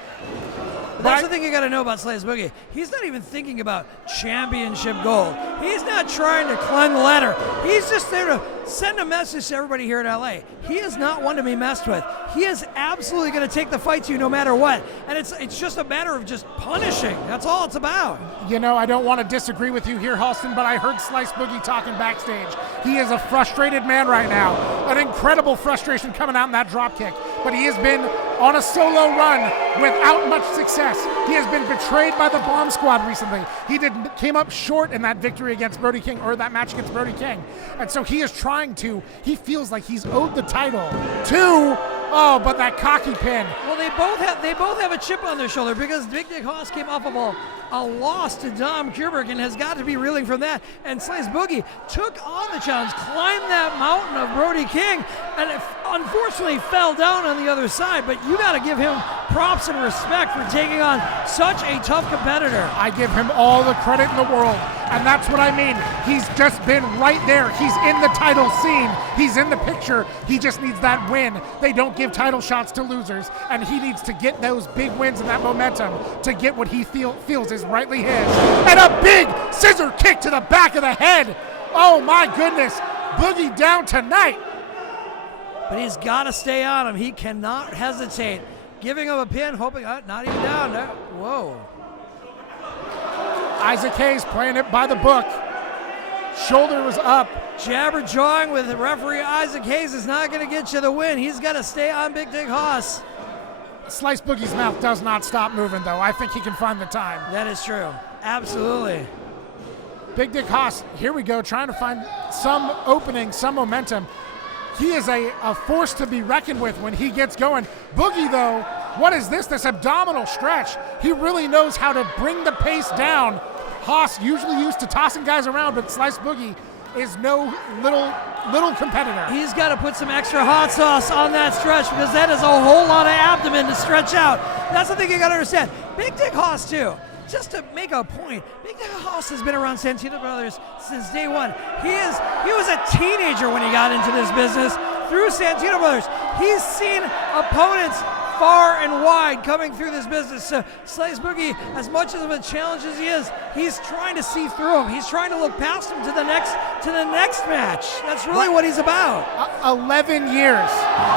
But that's the thing you got to know about Slice Boogie. He's not even thinking about championship gold. He's not trying to climb the ladder. He's just there to send a message to everybody here in LA. He is not one to be messed with. He is absolutely going to take the fight to you no matter what. And it's just a matter of just punishing. That's all it's about. You know, I don't want to disagree with you here, Halston, but I heard Slice Boogie talking backstage. He is a frustrated man right now. An incredible frustration coming out in that drop kick. But he has been on a solo run without much success. He has been betrayed by the Bomb Squad recently. He came up short in that victory against Brody King, or that match against Brody King. And so he is he feels like he's owed the title to, but that cocky pin. Well, they both have a chip on their shoulder because Big Dick Haas came off of a loss to Dom Kubrick and has got to be reeling from that. And Slice Boogie took on the challenge, climbed that mountain of Brody King, and unfortunately fell down on the other side. But you got to give him props and respect for taking on such a tough competitor. I give him all the credit in the world, and that's what I mean. He's just been right there. He's in the title scene. He's in the picture. He just needs that win. They don't give title shots to losers, and he needs to get those big wins and that momentum to get what he feels is rightly his. And a big scissor kick to the back of the head. Oh my goodness. Boogie down tonight. But he's got to stay on him. He cannot hesitate. Giving him a pin, hoping, not even down. No. Whoa. Isaac Hayes playing it by the book. Shoulder was up. Jabber jawing with referee Isaac Hayes is not going to get you the win. He's got to stay on Big Dick Haas. Slice Boogie's mouth does not stop moving, though. I think he can find the time. That is true. Absolutely. Big Dick Haas, here we go, trying to find some opening, some momentum. He is a force to be reckoned with when he gets going. Boogie, though, what is this abdominal stretch? He really knows how to bring the pace down. Haas usually used to tossing guys around, but Slice Boogie is no little competitor. He's got to put some extra hot sauce on that stretch because that is a whole lot of abdomen to stretch out. That's the thing you got to understand. Big Dick Haas, too. Just to make a point, Big Dick Haas has been around Santino Brothers since day one. He was a teenager when he got into this business through Santino Brothers. He's seen opponents far and wide coming through this business. So Slice Boogie, as much of a challenge as he is, he's trying to see through him. He's trying to look past him to the next match. That's really what he's about. 11 years,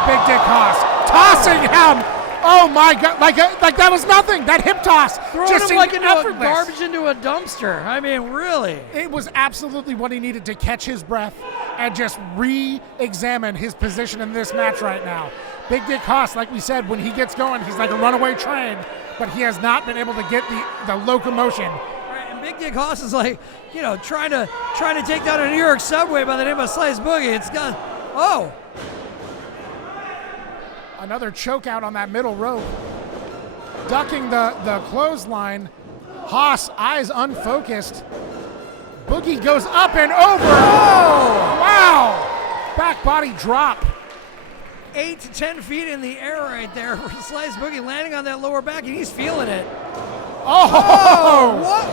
Big Dick Haas tossing him. Oh my God! Like that was nothing. That hip toss throwing just him like into effortless. garbage into a dumpster. I mean, really. It was absolutely what he needed to catch his breath and just re-examine his position in this match right now. Big Dick Haas, like we said, when he gets going, he's like a runaway train, but he has not been able to get the locomotion. Right, and Big Dick Haas is like, trying to take down a New York subway by the name of Slice Boogie. It's gone. Oh. Another choke out on that middle rope. Ducking the clothesline. Haas, eyes unfocused. Boogie goes up and over. Oh, wow. Back body drop. 8 to 10 feet in the air right there for Slice Boogie landing on that lower back, and he's feeling it. Oh, what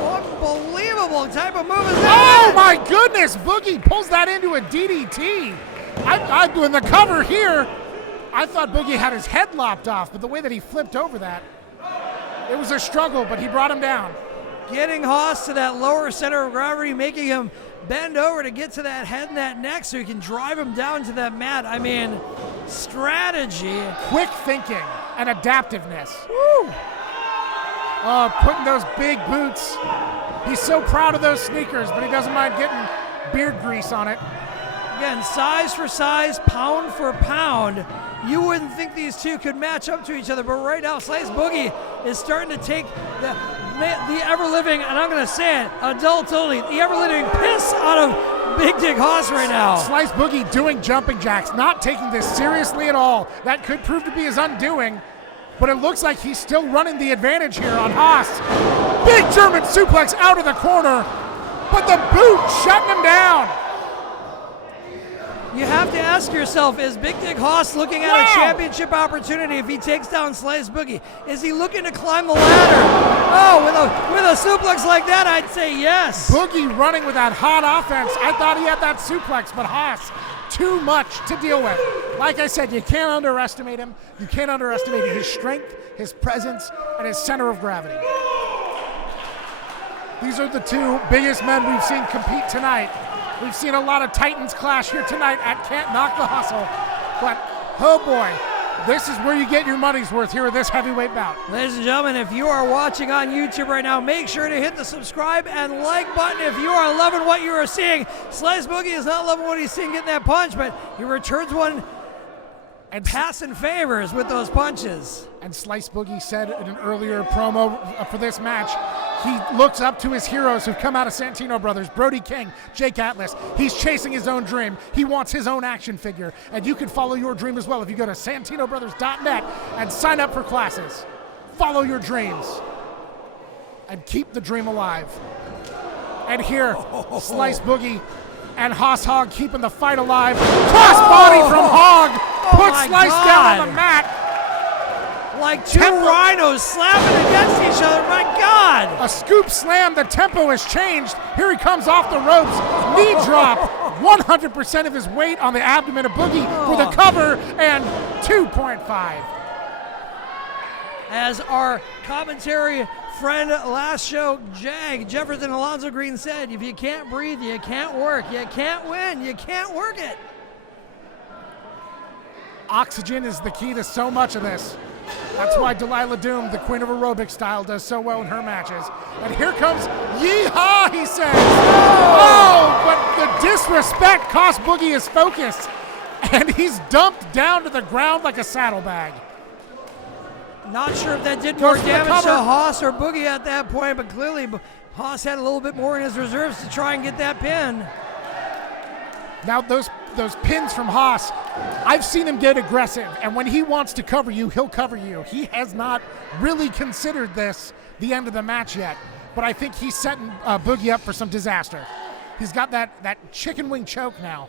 unbelievable type of move is that? Oh, my goodness. Boogie pulls that into a DDT. I'm doing the cover here. I thought Boogie had his head lopped off, but the way that he flipped over that, it was a struggle, but he brought him down. Getting Haas to that lower center of gravity, making him bend over to get to that head and that neck so he can drive him down to that mat. I mean, strategy. Quick thinking and adaptiveness. Woo! Putting those big boots. He's so proud of those sneakers, but he doesn't mind getting beard grease on it. Again, size for size, pound for pound. You wouldn't think these two could match up to each other, but right now, Slice Boogie is starting to take the ever-living, and I'm going to say it, adults only, the ever-living piss out of Big Dick Haas right now. Slice Boogie doing jumping jacks, not taking this seriously at all. That could prove to be his undoing, but it looks like he's still running the advantage here on Haas. Big German suplex out of the corner, but the boot shutting him down. You have to ask yourself, is Big Dick Haas looking at a championship opportunity if he takes down Slice Boogie? Is he looking to climb the ladder? Oh, with a suplex like that, I'd say yes. Boogie running with that hot offense. I thought he had that suplex, but Haas, too much to deal with. Like I said, you can't underestimate him. You can't underestimate his strength, his presence, and his center of gravity. These are the two biggest men we've seen compete tonight. We've seen a lot of Titans clash here tonight at Can't Knock the Hustle. But, oh boy, this is where you get your money's worth here with this heavyweight bout. Ladies and gentlemen, if you are watching on YouTube right now, make sure to hit the subscribe and like button if you are loving what you are seeing. Slice Boogie is not loving what he's seeing getting that punch, but he returns one and passing favors with those punches. And Slice Boogie said in an earlier promo for this match, he looks up to his heroes who've come out of Santino Brothers, Brody King, Jake Atlas. He's chasing his own dream. He wants his own action figure. And you can follow your dream as well if you go to SantinoBrothers.net and sign up for classes. Follow your dreams and keep the dream alive. And here, Slice Boogie and Hogg keeping the fight alive. Cross body from Hogg. Puts Slice down on the mat. Like two rhinos slapping against each other, my God! A scoop slam, the tempo has changed. Here he comes off the ropes, knee drop, 100% of his weight on the abdomen of Boogie for the cover, and 2.5. As our commentary friend last show, Jefferson Alonzo Green said, if you can't breathe, you can't work. You can't win, you can't work it. Oxygen is the key to so much of this. That's why Delilah Doom, the queen of aerobic style, does so well in her matches. And here comes Yeehaw, he says. Oh, but the disrespect cost Boogie his focus. And he's dumped down to the ground like a saddlebag. Not sure if that did more damage to Haas or Boogie at that point, but clearly Haas had a little bit more in his reserves to try and get that pin. Now those pins from Haas, I've seen him get aggressive, and when he wants to cover you, he'll cover you. He has not really considered this the end of the match yet, but I think he's setting Boogie up for some disaster. He's got that chicken wing choke now.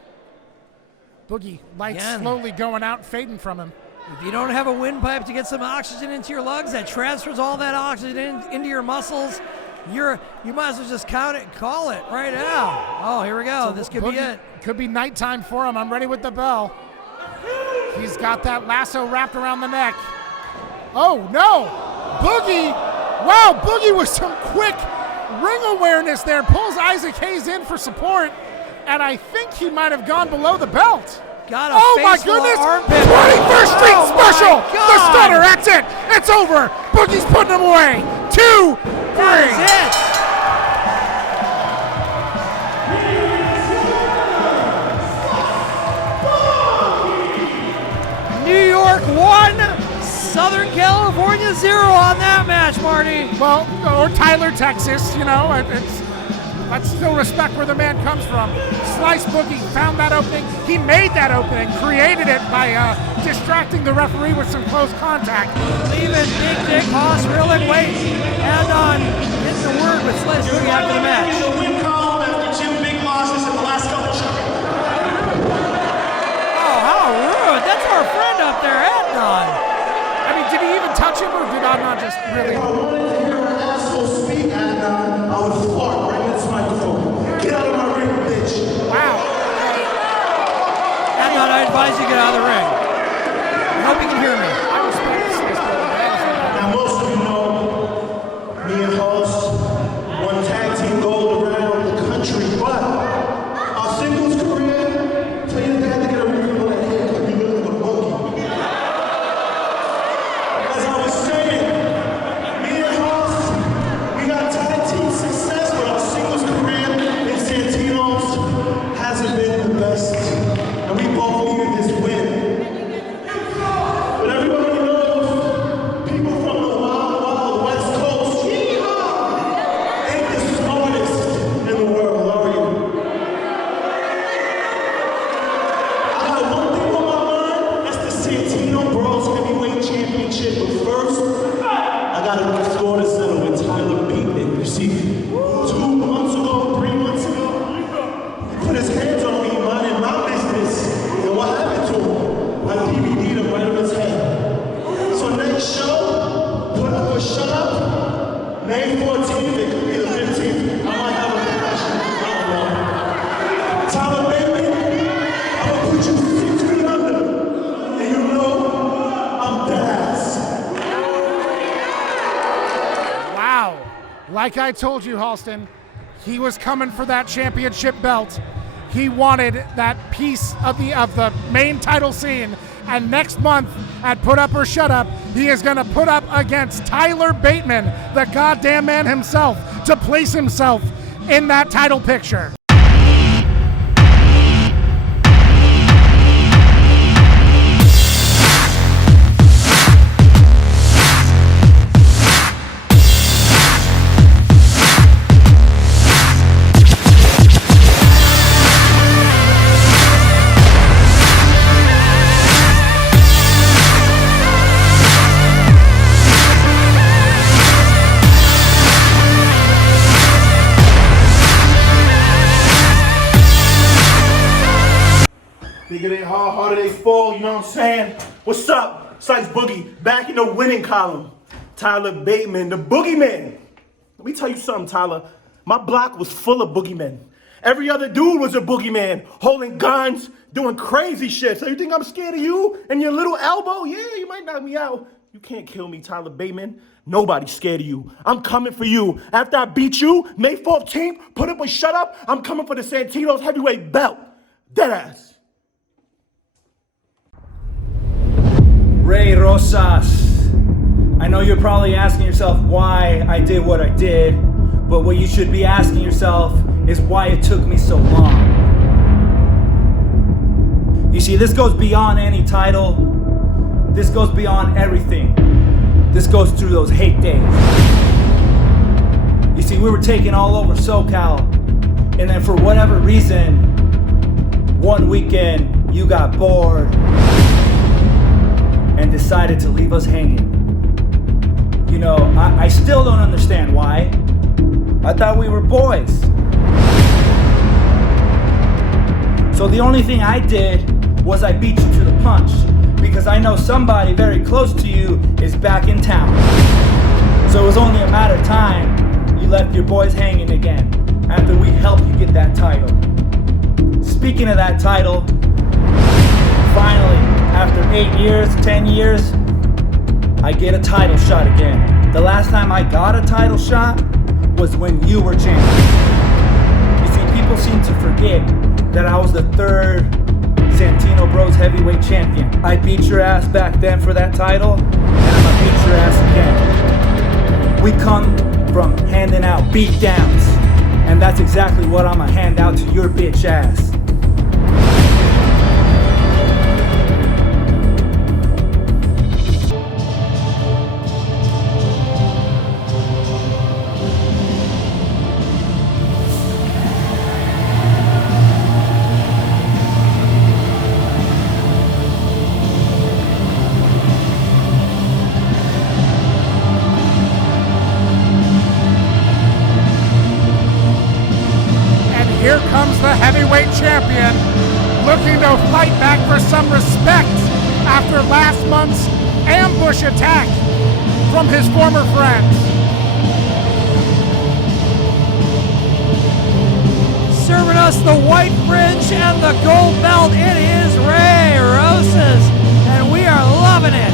Boogie, lights slowly going out, fading from him. If you don't have a windpipe to get some oxygen into your lungs, that transfers all that oxygen into your muscles. You might as well just count it, call it right now. Oh, here we go. So this could be it. Could be nighttime for him. I'm ready with the bell. He's got that lasso wrapped around the neck. Oh, no. Boogie. Wow, Boogie with some quick ring awareness there. Pulls Isaac Hayes in for support. And I think he might have gone below the belt. Got a oh, my goodness. 21st Street Special. The stunner. That's it. It's over. Boogie's putting him away. 2, 3. That is it. New York 1, Southern California 0 on that match, Marty. Well, or Tyler, Texas, you know, let's still respect where the man comes from. Slice Boogie found that opening. He made that opening, created it by distracting the referee with some close contact. Leaving Big Dick Haas reeling weight and on getting the word with Slice Boogie after the match. The win column after 2 big losses in the last couple shows. Oh, how rude. That's our friend up there, Adnan. I mean, did he even touch him, or did Adnan just really... If I wanted to hear an asshole speak, Adnan, I would fart right in this microphone. Get out of my ring, bitch. Wow. Adnan I advise you get out of the ring. I hope you can hear me. Now, most of you know, me and Hogg won tag team gold around the country, but our singles career, tell you that I had to get a review on that head because we look like a Boogie. As I was saying, me and Hogg, we got tag team success, but our singles career in Santino's hasn't been the best. And we both needed this win. But everybody knows, people from the wild, wild West Coast, yeehaw, ain't the smartest in the world, are you? I got one thing on my mind, that's the Santino Bros Heavyweight Championship. But first, I gotta score the settle with Tyler Bateman. You see, 2 months ago, 3 months ago, he put his hands on me, minding my business. And what happened to him? I DVD'd him right on his head. So next show, put up or shut up. May 14th, it could be the 15th. I might have a passion. I don't know. Tyler Bateman, I'm gonna put you 6 feet under. And you know, I'm dead ass. Wow. Like I told you, Halston, he was coming for that championship belt. He wanted that piece of the main title scene. And next month at Put Up or Shut Up, he is going to put up against Tyler Bateman, the goddamn man himself, to place himself in that title picture. Nigga, they hard, harder they fall, you know what I'm saying? What's up? Slice Boogie, back in the winning column. Tyler Bateman, the boogeyman. Let me tell you something, Tyler. My block was full of boogeymen. Every other dude was a boogeyman, holding guns, doing crazy shit. So you think I'm scared of you and your little elbow? Yeah, you might knock me out. You can't kill me, Tyler Bateman. Nobody's scared of you. I'm coming for you. After I beat you, May 14th, put up or shut up, I'm coming for the Santino's heavyweight belt. Deadass. Ray Rosas, I know you're probably asking yourself why I did what I did, but what you should be asking yourself is why it took me so long. You see, this goes beyond any title. This goes beyond everything. This goes through those hate days. You see, we were taken all over SoCal, and then for whatever reason, one weekend you got bored and decided to leave us hanging. You know, I still don't understand why. I thought we were boys. So the only thing I did was I beat you to the punch, because I know somebody very close to you is back in town. So it was only a matter of time you left your boys hanging again after we helped you get that title. Speaking of that title, finally, after 8 years, 10 years, I get a title shot again. The last time I got a title shot was when you were champion. You see, people seem to forget that I was the third Santino Bros heavyweight champion. I beat your ass back then for that title, and I'm gonna beat your ass again. We come from handing out beat downs, and that's exactly what I'm gonna hand out to your bitch ass. Here comes the heavyweight champion, looking to fight back for some respect after last month's ambush attack from his former friends. Serving us the white fringe and the gold belt, it is Ray. Ray Rosas, and we are loving it.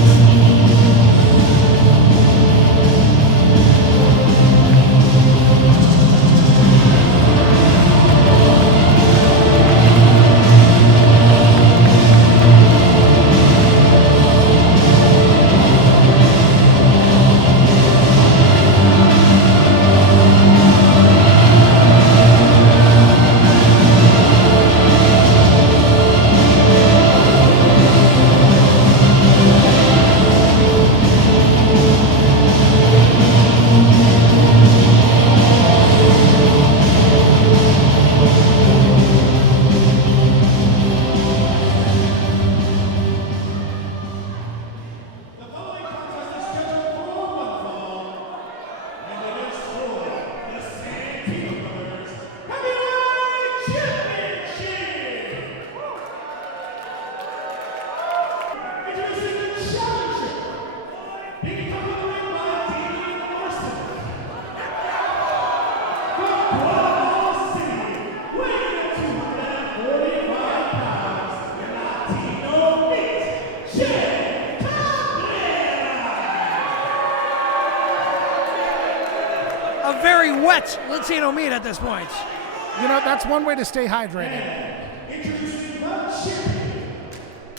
Very wet Latino meat at this point. You know, that's one way to stay hydrated. Introducing the champion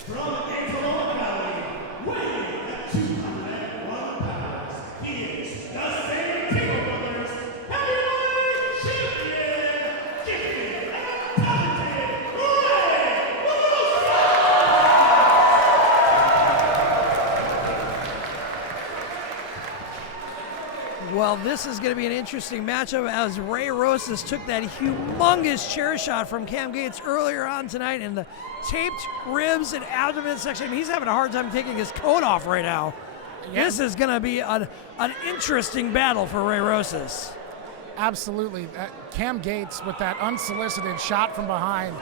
from Antelope Valley, weighing at 201 pounds. He is the Santino Brothers heavyweight champion, gifted and talented Well, this is going to be an interesting matchup as Ray Rosas took that humongous chair shot from Cam Gates earlier on tonight in the taped ribs and abdomen section. I mean, he's having a hard time taking his coat off right now. Yeah. This is going to be an interesting battle for Ray Rosas. Absolutely. Cam Gates with that unsolicited shot from behind.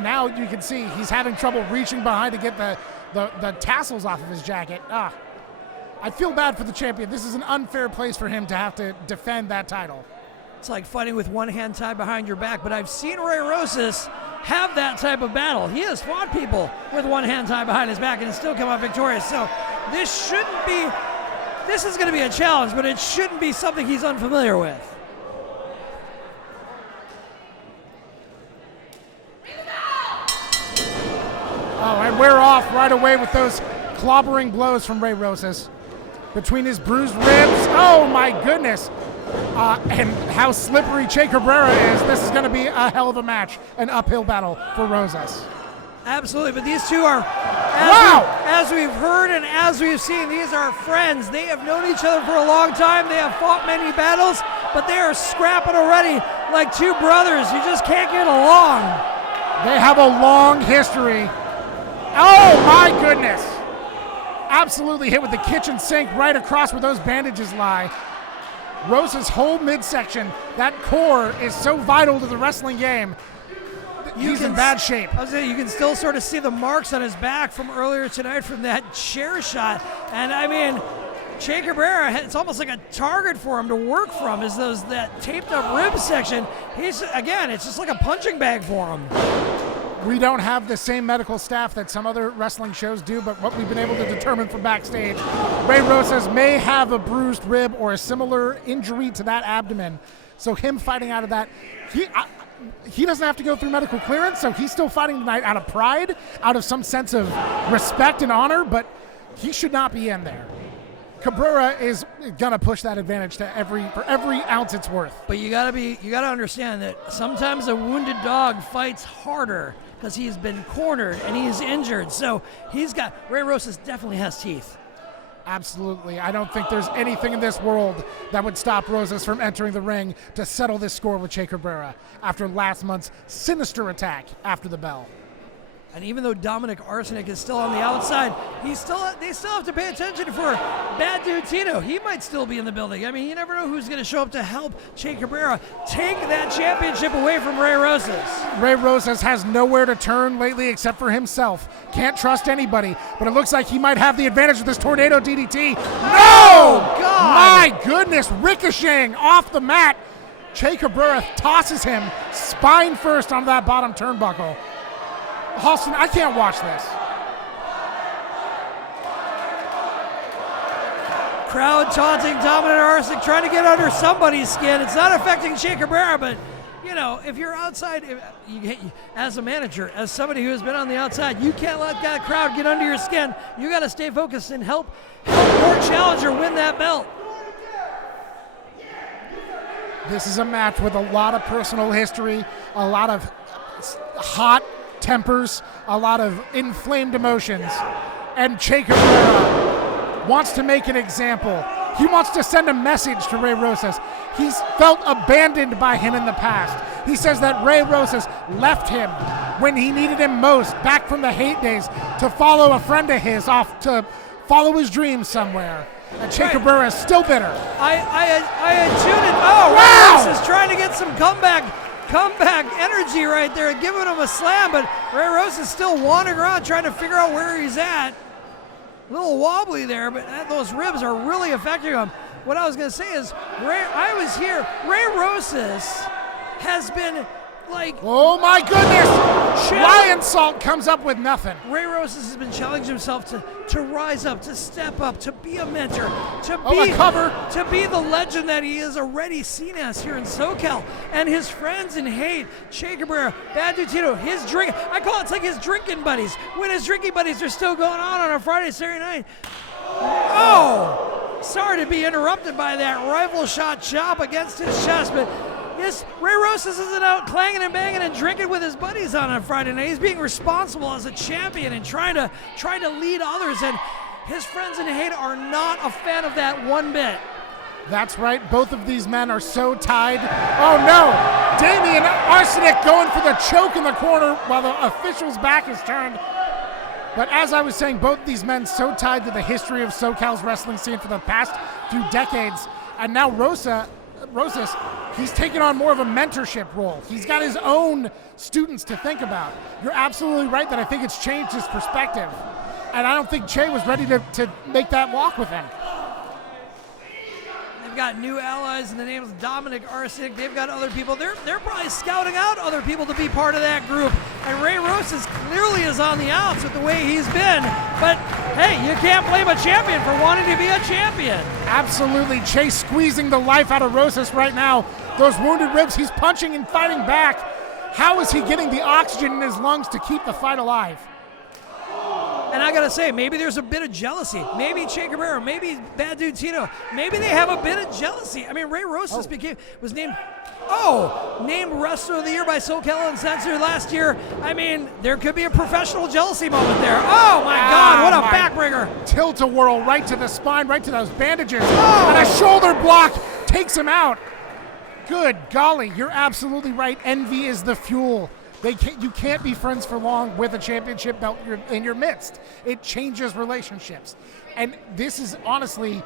Now you can see he's having trouble reaching behind to get the tassels off of his jacket. I feel bad for the champion. This is an unfair place for him to have to defend that title. It's like fighting with one hand tied behind your back, but I've seen Ray Rosas have that type of battle. He has fought people with one hand tied behind his back and still come out victorious. So this is going to be a challenge, but it shouldn't be something he's unfamiliar with. Oh, and we're off right away with those clobbering blows from Ray Rosas. Between his bruised ribs, oh my goodness. And how slippery Che Cabrera is. This is going to be a hell of a match, an uphill battle for Rosas. Absolutely, but these two are, as we've heard and as we've seen, these are friends. They have known each other for a long time. They have fought many battles, but they are scrapping already like two brothers. You just can't get along. They have a long history. Oh my goodness. Absolutely hit with the kitchen sink right across where those bandages lie. Rosas' whole midsection, that core is so vital to the wrestling game. He's in bad shape. I was saying, you can still sort of see the marks on his back from earlier tonight from that chair shot. And I mean, Che Cabrera, it's almost like a target for him to work from, is that taped up rib section. It's just like a punching bag for him. We don't have the same medical staff that some other wrestling shows do, but what we've been able to determine from backstage, Ray Rosas may have a bruised rib or a similar injury to that abdomen. So him fighting out of that, he doesn't have to go through medical clearance, so he's still fighting tonight out of pride, out of some sense of respect and honor, but he should not be in there. Cabrera is gonna push that advantage for every ounce it's worth. But you gotta understand that sometimes a wounded dog fights harder because he's been cornered and he's injured. So Ray Rosas definitely has teeth. Absolutely. I don't think there's anything in this world that would stop Rosas from entering the ring to settle this score with Che Cabrera after last month's sinister attack after the bell. And even though Dominic Arsenic is still on the outside, they still have to pay attention for Bad Dude Tino. He might still be in the building. I mean, you never know who's going to show up to help Che Cabrera take that championship away from Ray Rosas. Ray Rosas has nowhere to turn lately except for himself. Can't trust anybody, but it looks like he might have the advantage with this tornado DDT. Oh, God! My goodness, ricocheting off the mat. Che Cabrera tosses him spine first onto that bottom turnbuckle. Halston, I can't watch this. Crowd taunting Dominant Arsenic, trying to get under somebody's skin. It's not affecting Che Cabrera, but you know, if you're outside, as a manager, as somebody who has been on the outside, you can't let that crowd get under your skin. You got to stay focused and help your challenger win that belt. This is a match with a lot of personal history, a lot of hot tempers, a lot of inflamed emotions. And Che Cabrera wants to make an example. He wants to send a message to Ray Rosas. He's felt abandoned by him in the past. He says that Ray Rosas left him when he needed him most, back from the hate days, to follow a friend of his off to follow his dreams somewhere. And Che Cabrera is still bitter. I had tuned in. Oh, wow! Ray Rosas trying to get some comeback energy right there, giving him a slam, but Ray Rosas still wandering around trying to figure out where he's at. A little wobbly there, but those ribs are really affecting him. What I was going to say is, Ray Rosas has been like... Oh my goodness! Lion Salt comes up with nothing. Ray Rosas has been challenging himself to rise up, to step up, to be a mentor, to be the legend that he is already seen as here in SoCal. And his friends in hate, Che Cabrera, Bad Dude Tito, I call it's like his drinking buddies. When his drinking buddies are still going on a Friday, Saturday night. Oh! Sorry to be interrupted by that rifle shot chop against his chest, but yes, Ray Rosas isn't out clanging and banging and drinking with his buddies on a Friday night. He's being responsible as a champion and trying to lead others, and his friends in hate are not a fan of that one bit. That's right. Both of these men are so tied. Oh no! Damian Arsenic going for the choke in the corner while the official's back is turned. But as I was saying, both these men so tied to the history of SoCal's wrestling scene for the past few decades, and now Rosas, he's taken on more of a mentorship role. He's got his own students to think about. You're absolutely right that I think it's changed his perspective. And I don't think Che was ready to make that walk with him. They've got new allies in the name of Dominic Arsenic. They've got other people. They're probably scouting out other people to be part of that group. And Ray Rosas clearly is on the outs with the way he's been. But hey, you can't blame a champion for wanting to be a champion. Absolutely. Che squeezing the life out of Rosas right now. Those wounded ribs, he's punching and fighting back. How is he getting the oxygen in his lungs to keep the fight alive? And I gotta say, maybe there's a bit of jealousy. Maybe Che Cabrera, maybe Bad Dude Tito, maybe they have a bit of jealousy. I mean, Ray Rosas was named Wrestler of the Year by SoCal Uncensored last year. I mean, there could be a professional jealousy moment there. Oh my God, what a backbreaker. Tilt-a-whirl right to the spine, right to those bandages. And a shoulder block takes him out. Good golly, you're absolutely right. Envy is the fuel. You can't be friends for long with a championship belt in your midst. It changes relationships. And this is honestly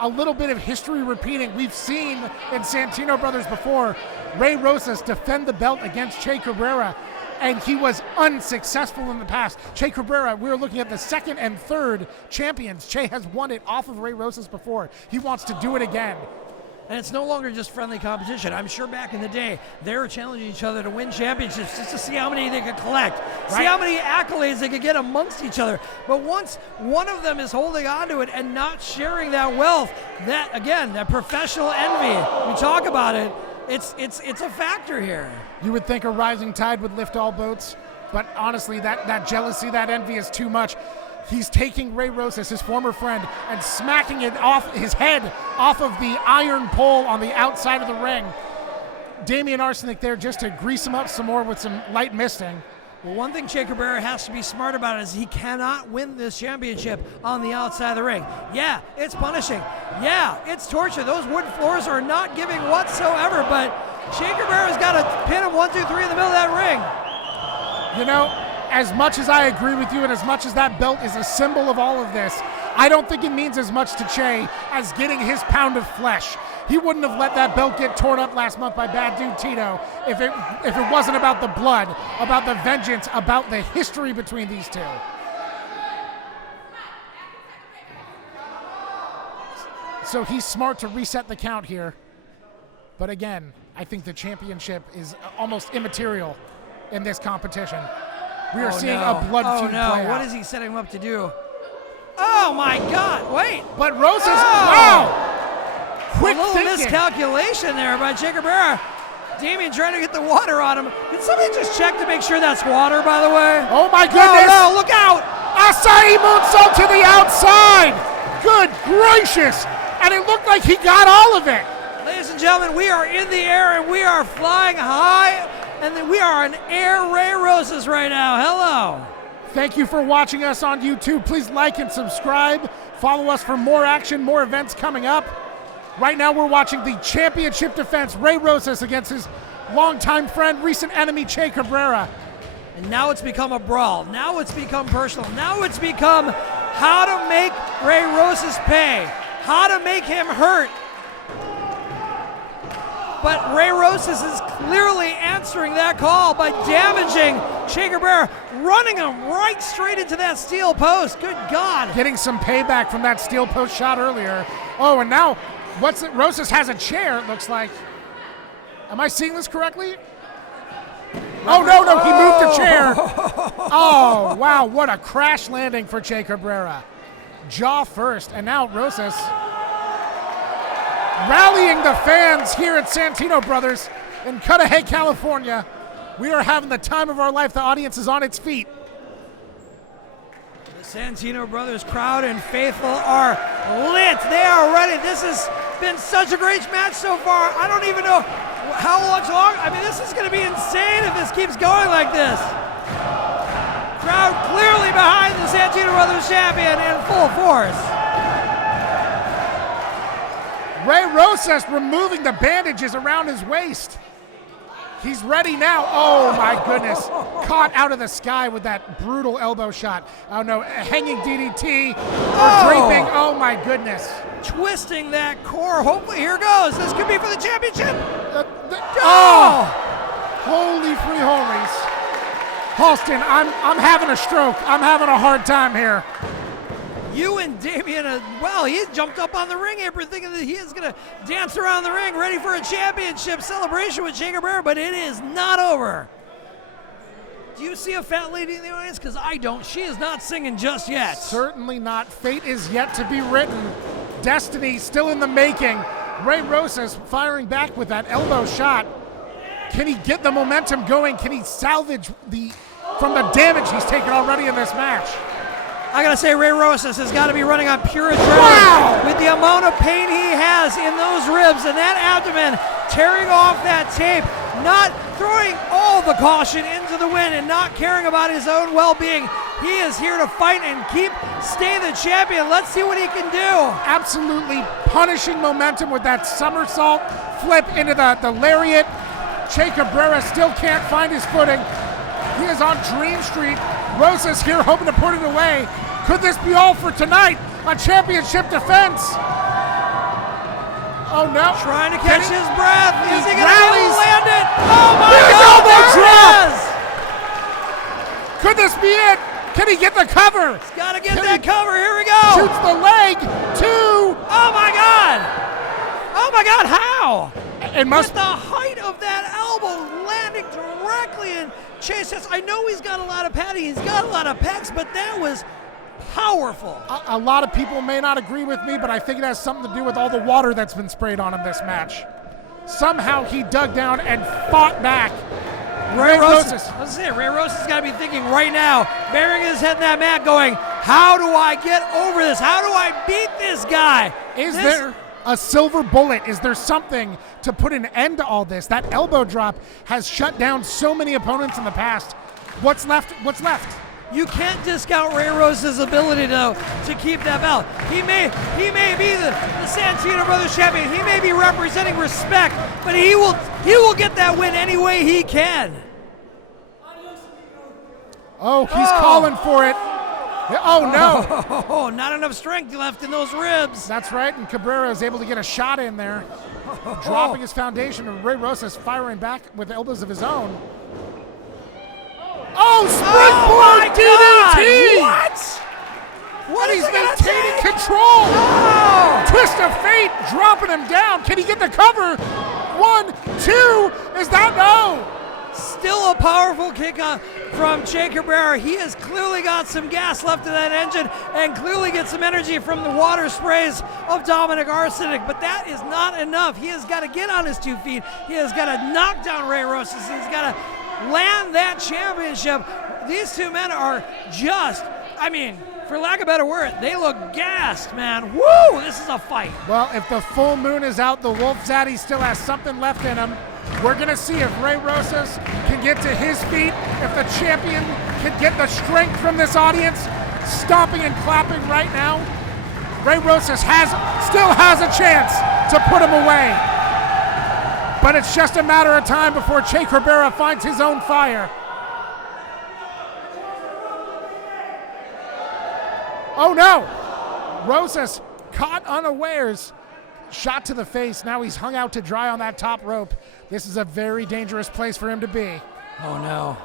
a little bit of history repeating. We've seen in Santino Brothers before, Ray Rosas defend the belt against Che Cabrera, and he was unsuccessful in the past. Che Cabrera, we were looking at the second and third champions. Che has won it off of Ray Rosas before. He wants to do it again. And it's no longer just friendly competition. I'm sure back in the day, they were challenging each other to win championships just to see how many they could collect, see how many accolades they could get amongst each other. But once one of them is holding on to it and not sharing that wealth, that, again, that professional envy, we talk about it, it's a factor here. You would think a rising tide would lift all boats, but honestly, that jealousy, that envy is too much. He's taking Ray Rosas, his former friend, and smacking it off his head off of the iron pole on the outside of the ring. Damian Arsenic there just to grease him up some more with some light misting. Well, one thing Che Cabrera has to be smart about is he cannot win this championship on the outside of the ring. Yeah, it's punishing. Yeah, it's torture. Those wood floors are not giving whatsoever, but Che Cabrera's got to pin him 1, 2, 3 in the middle of that ring. You know, as much as I agree with you and as much as that belt is a symbol of all of this, I don't think it means as much to Che as getting his pound of flesh. He wouldn't have let that belt get torn up last month by Bad Dude Tito if it wasn't about the blood, about the vengeance, about the history between these two. So he's smart to reset the count here. But again, I think the championship is almost immaterial in this competition. We are seeing a blood feud play out. What is he setting him up to do? Oh! Oh my God! Wait. But Rosas, wow! Quick a little thinking. miscalculation there by Che Cabrera. Damien trying to get the water on him. Did somebody just check to make sure that's water, by the way? Oh my goodness! No, look out! Acai moonsault to the outside! Good gracious! And it looked like he got all of it. Ladies and gentlemen, we are in the air and we are flying high, and then we are on Air Ray Rosas right now. Hello. Thank you for watching us on YouTube. Please like and subscribe. Follow us for more action, more events coming up. Right now we're watching the championship defense, Ray Rosas against his longtime friend, recent enemy, Che Cabrera. And now it's become a brawl. Now it's become personal. Now it's become how to make Ray Rosas pay, how to make him hurt. But Ray Rosas is clearly answering that call by damaging Che Cabrera, running him right straight into that steel post. Good God. Getting some payback from that steel post shot earlier. Oh, and now, Rosas has a chair, it looks like. Am I seeing this correctly? Oh, no, he moved the chair. Oh, wow, what a crash landing for Che Cabrera. Jaw first, and now Rosas rallying the fans here at Santino Brothers in Cudahy, California. We are having the time of our life. The audience is on its feet. The Santino Brothers crowd and faithful are lit. They are ready. This has been such a great match so far. I don't even know how much longer. I mean, this is going to be insane if this keeps going like this. Crowd clearly behind the Santino Brothers champion in full force. Ray Rosas removing the bandages around his waist. He's ready now. Oh my goodness. Caught out of the sky with that brutal elbow shot. Oh no, hanging DDT. Draping. Oh my goodness. Twisting that core. Hopefully, here goes. This could be for the championship. Holy free holies. Halston, I'm having a stroke. I'm having a hard time here. You and Damien, well, he jumped up on the ring apron thinking that he is going to dance around the ring ready for a championship celebration with Che Cabrera, but it is not over. Do you see a fat lady in the audience? Because I don't. She is not singing just yet. Certainly not. Fate is yet to be written. Destiny still in the making. Ray Rosas firing back with that elbow shot. Can he get the momentum going? Can he salvage from the damage he's taken already in this match? I gotta say, Ray Rosas has got to be running on pure adrenaline with the amount of pain he has in those ribs and that abdomen, tearing off that tape, not throwing all the caution into the wind and not caring about his own well-being. He is here to fight and stay the champion. Let's see what he can do. Absolutely punishing momentum with that somersault flip into the lariat. Che Cabrera still can't find his footing. He is on Dream Street. Rosas here hoping to put it away. Could this be all for tonight? A championship defense. Oh no. Trying to catch his breath. Is he going to land it? Oh my God, there it is. Could this be it? Can he get the cover? He's got to get that cover. Here we go. Shoots the leg. 2. Oh my God. Oh my God, how? It must. With the height of that elbow landing directly in Che's chest. I know he's got a lot of padding, he's got a lot of pecs, but that was powerful. A lot of people may not agree with me, but I think it has something to do with all the water that's been sprayed on him this match. Somehow he dug down and fought back. Ray Rosas. I was saying, Ray Rosas got to be thinking right now, burying his head in that mat, going, how do I get over this? How do I beat this guy? Is there a silver bullet? Is there something to put an end to all this? That elbow drop has shut down so many opponents in the past. What's left? What's left? You can't discount Ray Rosas' ability to keep that belt. He may be the Santino Brothers champion. He may be representing respect, but he will get that win any way he can. Oh, he's calling for it. Oh no! Oh, not enough strength left in those ribs. That's right, and Cabrera is able to get a shot in there, dropping his foundation, and Ray Rosas firing back with elbows of his own. Oh, springboard DDT! What? What is he maintaining control? Oh. Twist of fate, dropping him down. Can he get the cover? 1, 2. Is that no? Still a powerful kick from Che Cabrera. He is clearly got some gas left in that engine and clearly get some energy from the water sprays of Dominic Arsenic, but that is not enough. He has got to get on his 2 feet. He has got to knock down Ray Rosas. He's got to land that championship. These two men are just, for lack of a better word, they look gassed, man. Woo, this is a fight. Well, if the full moon is out, the Wolf Zaddy still has something left in him. We're going to see if Ray Rosas can get to his feet, if the champion can get the strength from this audience, stomping and clapping right now. Ray Rosas still has a chance to put him away. But it's just a matter of time before Che Cabrera finds his own fire. Oh no! Rosas caught unawares. Shot to the face. Now he's hung out to dry on that top rope. This is a very dangerous place for him to be. Oh no.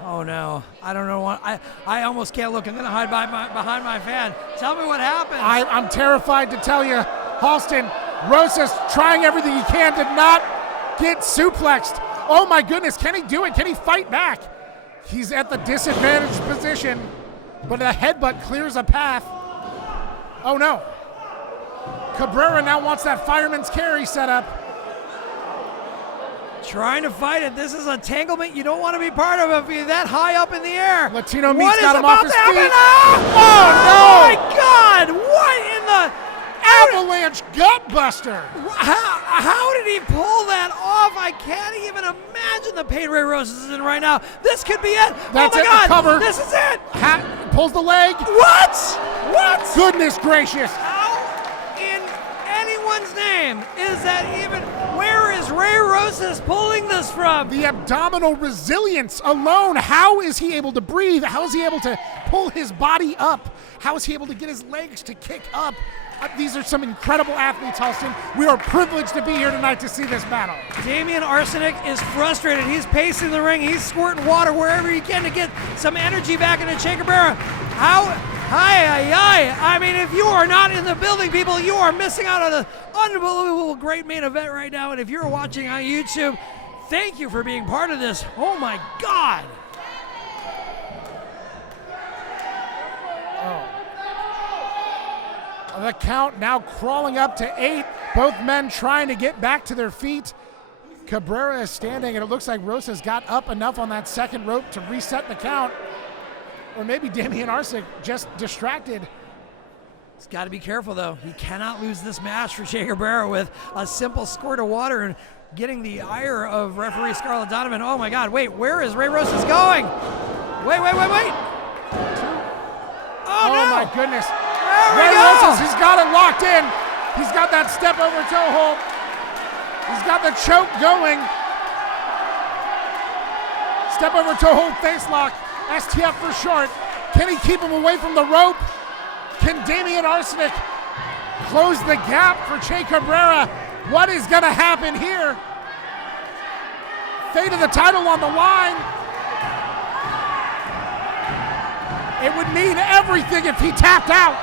I don't know what. I almost can't look. I'm going to hide behind my fan. Tell me what happened. I'm terrified to tell you, Halston, Rosas trying everything he can did not get suplexed. Oh my goodness, can he do it? Can he fight back? He's at the disadvantaged position, but a headbutt clears a path. Oh no. Cabrera now wants that fireman's carry set up. Trying to fight it. This is a tanglement you don't want to be part of if you're that high up in the air. Latino Meat's got him off his feet. Oh my God! What in the avalanche gutbuster? How did he pull that off? I can't even imagine the pain Ray Rosas is in right now. This could be it. That's oh my it, God! the cover. This is it. Pulls the leg. What? Goodness gracious! How in anyone's name is that even? Where is Ray Rosas pulling this from? The abdominal resilience alone. How is he able to breathe? How is he able to pull his body up? How is he able to get his legs to kick up? These are some incredible athletes, Halston. We are privileged to be here tonight to see this battle. Damian Arsenic is frustrated. He's pacing the ring. He's squirting water wherever he can to get some energy back into Che Cabrera. I mean, if you are not in the building, people, you are missing out on an unbelievable great main event right now. And if you're watching on YouTube, thank you for being part of this. Oh my God. The count now crawling up to 8. Both men trying to get back to their feet. Cabrera is standing, and it looks like Rosas got up enough on that second rope to reset the count. Or maybe Damian Arsenic just distracted. He's got to be careful, though. He cannot lose this match for Che Cabrera with a simple squirt of water and getting the ire of referee Scarlett Donovan. Oh, my God. Wait, where is Ray Rosas going? Wait. Oh, no. My goodness. Ray Rosas, he's got it locked in. He's got that step over toe hold. He's got the choke going. Step over toe hold face lock. STF for short. Can he keep him away from the rope? Can Damian Arsenic close the gap for Che Cabrera? What is going to happen here? Fate of the title on the line. It would mean everything if he tapped out.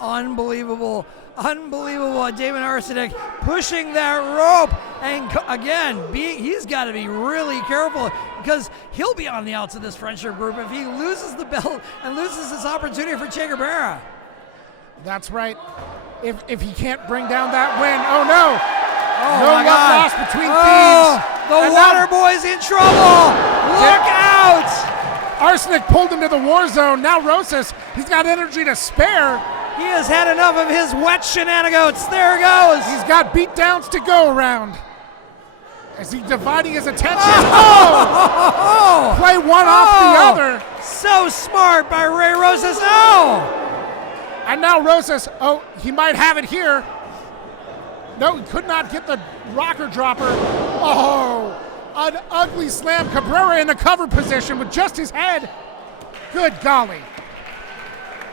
Unbelievable. Damian Arsenic pushing that rope. And again, he's got to be really careful because he'll be on the outs of this friendship group if he loses the belt and loses this opportunity for Che Cabrera. That's right. If he can't bring down that win. Oh, no. Oh, no my love God. lost between thieves. The water boy's in trouble. Look out. Arsenic pulled him to the war zone. Now Rosas, he's got energy to spare. He has had enough of his wet shenanigans. There it goes. He's got beatdowns to go around. Is he dividing his attention? Play one off the other. So smart by Ray Rosas. No. And now Rosas, he might have it here. No, he could not get the rocker dropper. Oh, an ugly slam. Cabrera in the cover position with just his head. Good golly.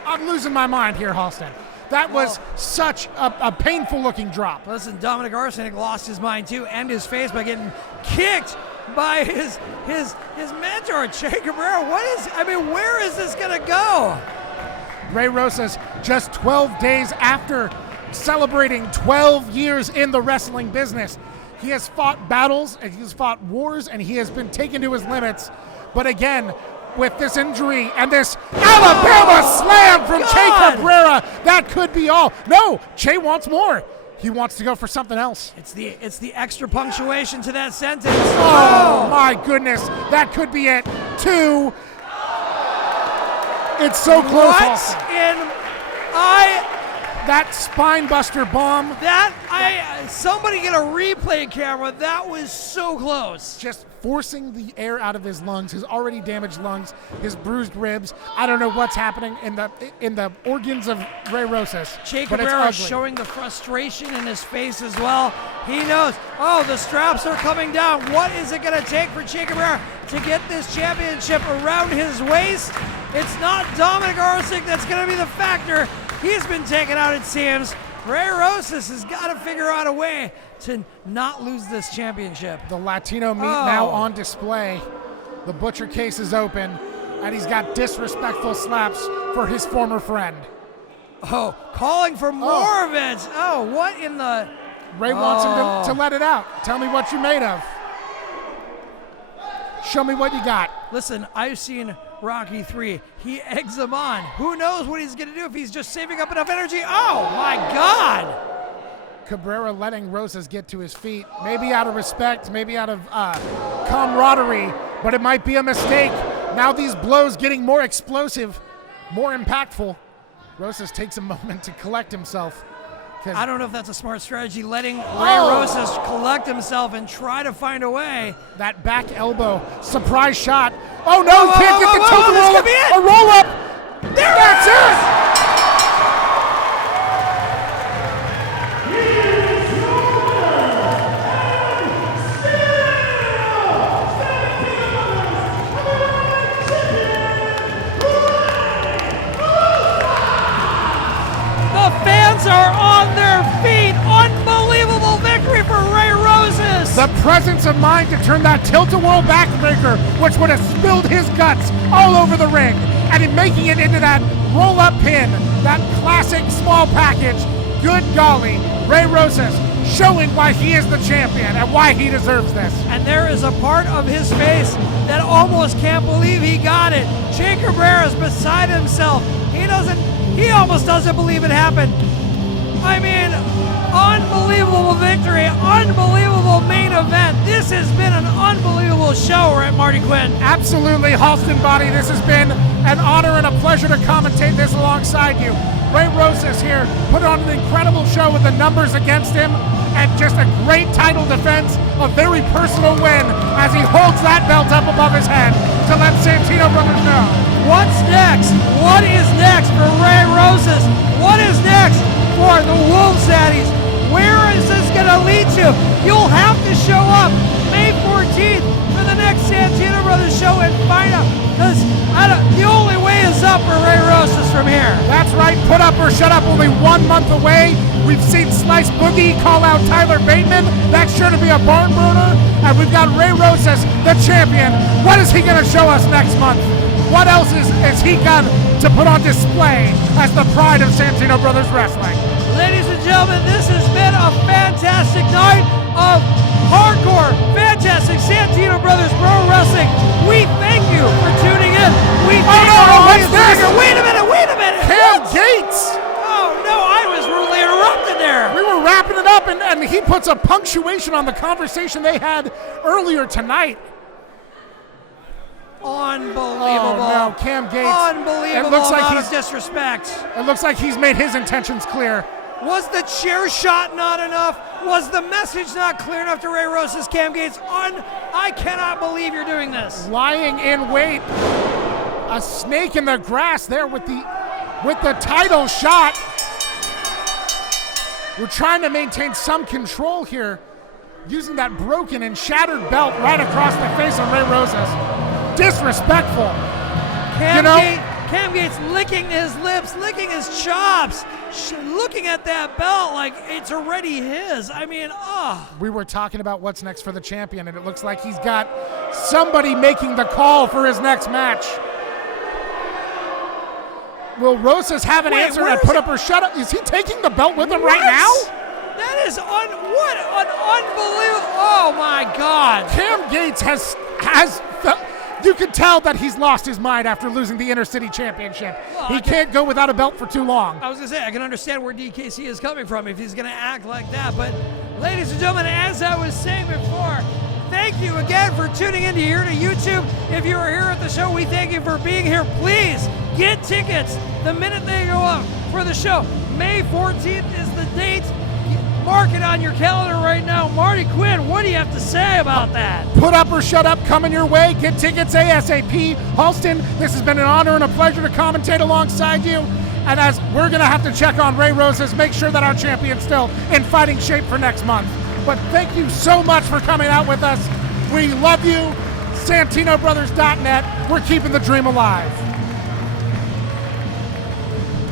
I'm losing my mind here, Halston. That was such a painful looking drop. Listen, Dominic Arsenic lost his mind too and his face by getting kicked by his mentor, Che Cabrera. Where is this gonna go? Ray Rosas, just 12 days after celebrating 12 years in the wrestling business, He has fought battles, and he's fought wars, and he has been taken to his limits. But again, with this injury and this Alabama slam from Che Cabrera, that could be all. No, Che wants more. He wants to go for something else. It's the extra punctuation to that sentence. Oh my goodness, that could be it. 2. It's so close. That spine buster bomb. Somebody get a replay camera. That was so close. Just forcing the air out of his lungs, his already damaged lungs, his bruised ribs. I don't know what's happening in the organs of Rey Rosas. Che Cabrera showing the frustration in his face as well. He knows, the straps are coming down. What is it going to take for Che Cabrera to get this championship around his waist? It's not Dominic Arsic that's going to be the factor. He's been taken out, it seems. Rey Rosas has got to figure out a way to not lose this championship. The Latino meat now on display. The butcher case is open, and he's got disrespectful slaps for his former friend. Oh, calling for more of it. Oh, what in the... Rey wants him to let it out. Tell me what you're made of. Show me what you got. Listen, I've seen Rocky 3. He eggs him on. Who knows what he's going to do if he's just saving up enough energy? Oh, my God. Cabrera letting Rosas get to his feet. Maybe out of respect, maybe out of camaraderie, but it might be a mistake. Now these blows getting more explosive, more impactful. Rosas takes a moment to collect himself. I don't know if that's a smart strategy, letting Rey Rosas collect himself and try to find a way. That back elbow, surprise shot. Oh no, can't get the toe roll up. A roll up. That's it. Are on their feet. Unbelievable victory for Rey Rosas. The presence of mind to turn that tilt-a-whirl backbreaker, which would have spilled his guts all over the ring, and in making it into that roll-up pin, that classic small package. Good golly, Rey Rosas showing why he is the champion and why he deserves this. And there is a part of his face that almost can't believe he got it. Che Cabrera's beside himself. He almost doesn't believe it happened. I mean, unbelievable victory, unbelievable main event. This has been an unbelievable show, right, Marty Quinn? Absolutely, Halston Body. This has been an honor and a pleasure to commentate this alongside you. Rey Rosas here put on an incredible show with the numbers against him and just a great title defense, a very personal win as he holds that belt up above his head to let Santino brothers know. What's next? What is next for Rey Rosas? What is next for the Wolves Daddies? Where is this going to lead to? You'll have to show up May 14th for the next Santino Brothers show and find out, because the only way is up for Rey Rosas from here. That's right, put up or shut up, only 1 month away. We've seen Slice Boogie call out Tyler Bateman. That's sure to be a barn burner. And we've got Rey Rosas, the champion. What is he going to show us next month? What else is he got to put on display as the pride of Santino Brothers Wrestling? Ladies and gentlemen, this has been a fantastic night of hardcore, fantastic Santino Brothers Pro Wrestling. We thank you for tuning in. We thank what's this? Wait a minute. Cam Gates. Oh no, I was rudely interrupted there. We were wrapping it up, and he puts a punctuation on the conversation they had earlier tonight. Unbelievable. Oh, no, Cam Gates. Unbelievable it looks like amount of disrespect. It looks like he's made his intentions clear. Was the chair shot not enough? Was the message not clear enough to Rey Rosas, Cam Gates? I cannot believe you're doing this. Lying in wait. A snake in the grass there with the title shot. We're trying to maintain some control here, using that broken and shattered belt right across the face of Rey Rosas. Disrespectful. Cam Gates licking his lips, licking his chops, looking at that belt like it's already his. I mean, We were talking about what's next for the champion, and it looks like he's got somebody making the call for his next match. Will Rosas have an answer at put up or shut up? Is he taking the belt with him right now? That is what an unbelievable. Oh my God. Cam Gates has you can tell that he's lost his mind after losing the Intercity Championship. Well, he can't go without a belt for too long. I was going to say, I can understand where DKC is coming from if he's going to act like that. But, ladies and gentlemen, as I was saying before, thank you again for tuning in here to YouTube. If you are here at the show, we thank you for being here. Please get tickets the minute they go up for the show. May 14th is the date. Mark it on your calendar right now. Marty Quinn, what do you have to say about that? Put up or shut up coming your way. Get tickets ASAP. Halston, this has been an honor and a pleasure to commentate alongside you. And as we're going to have to check on Ray Rosas, make sure that our champion's still in fighting shape for next month. But thank you so much for coming out with us. We love you. SantinoBrothers.net. We're keeping the dream alive.